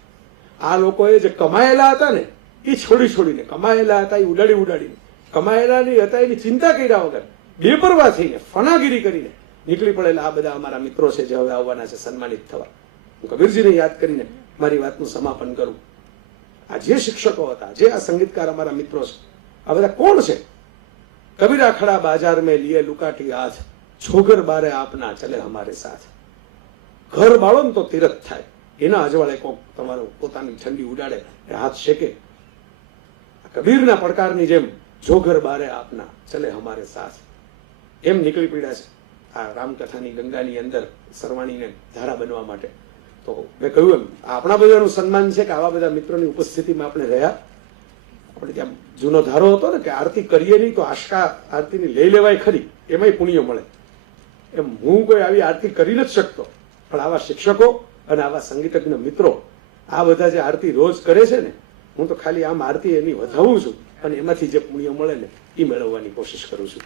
આ લોકોએ જે કમાયેલા હતા ને એ છોડીને, કમાયેલા હતા એ ઉડાડીને, કમાયેલાની હતા એની ચિંતા કર્યા વગર બેપરવા થઈને, ફનાગીરી કરીને નીકળી પડેલા આ બધા અમારા મિત્રો છે જે હવે આવવાના છે સન્માનિત થવા. હું કબીરજીને યાદ કરીને મારી વાતનું સમાપન કરું. આ જે શિક્ષકો હતા, જે આ સંગીતકાર અમારા મિત્રો છે, આ બધા કોણ છે? કબીરા ખડા બાજાર મેં લીએ લુકાટી હાથ, છોગર બારે આપના ચલે હમારે સાથ. ઘર બાળો ને તો તીરથ થાય, એના અજવાળે કોક તમારું પોતાની ઠંડી ઉડાડે, હાથ શેકે. કબીરના પડકારની જેમ જોગર બારે આપના ચલે હમારે સાથ, એમ નીકળી પડ્યા છે આ રામકથાની ગંગાની અંદર સરવાણીને ધારા બનવા માટે. તો મેં કહ્યું એમ આપણા બધાનું સન્માન છે કે આવા બધા મિત્રોની ઉપસ્થિતિમાં આપણે રહ્યા. આપણે ત્યાં જૂનો ધારો હતો ને કે આરતી કરીએ નહીં તો આશકા આરતીની લઈ લેવાય ખરી, એમાંય પુણ્ય મળે. એમ હું કોઈ આવી આરતી કરી નથી શકતો, પણ આવા શિક્ષકો અને આવા સંગીતજ્ઞ મિત્રો આ બધા જે આરતી રોજ કરે છે ને, હું તો ખાલી આમ આરતી એની વધાવું છું અને એમાંથી જે પુણ્ય મળે ને એ મેળવવાની કોશિશ કરું છું.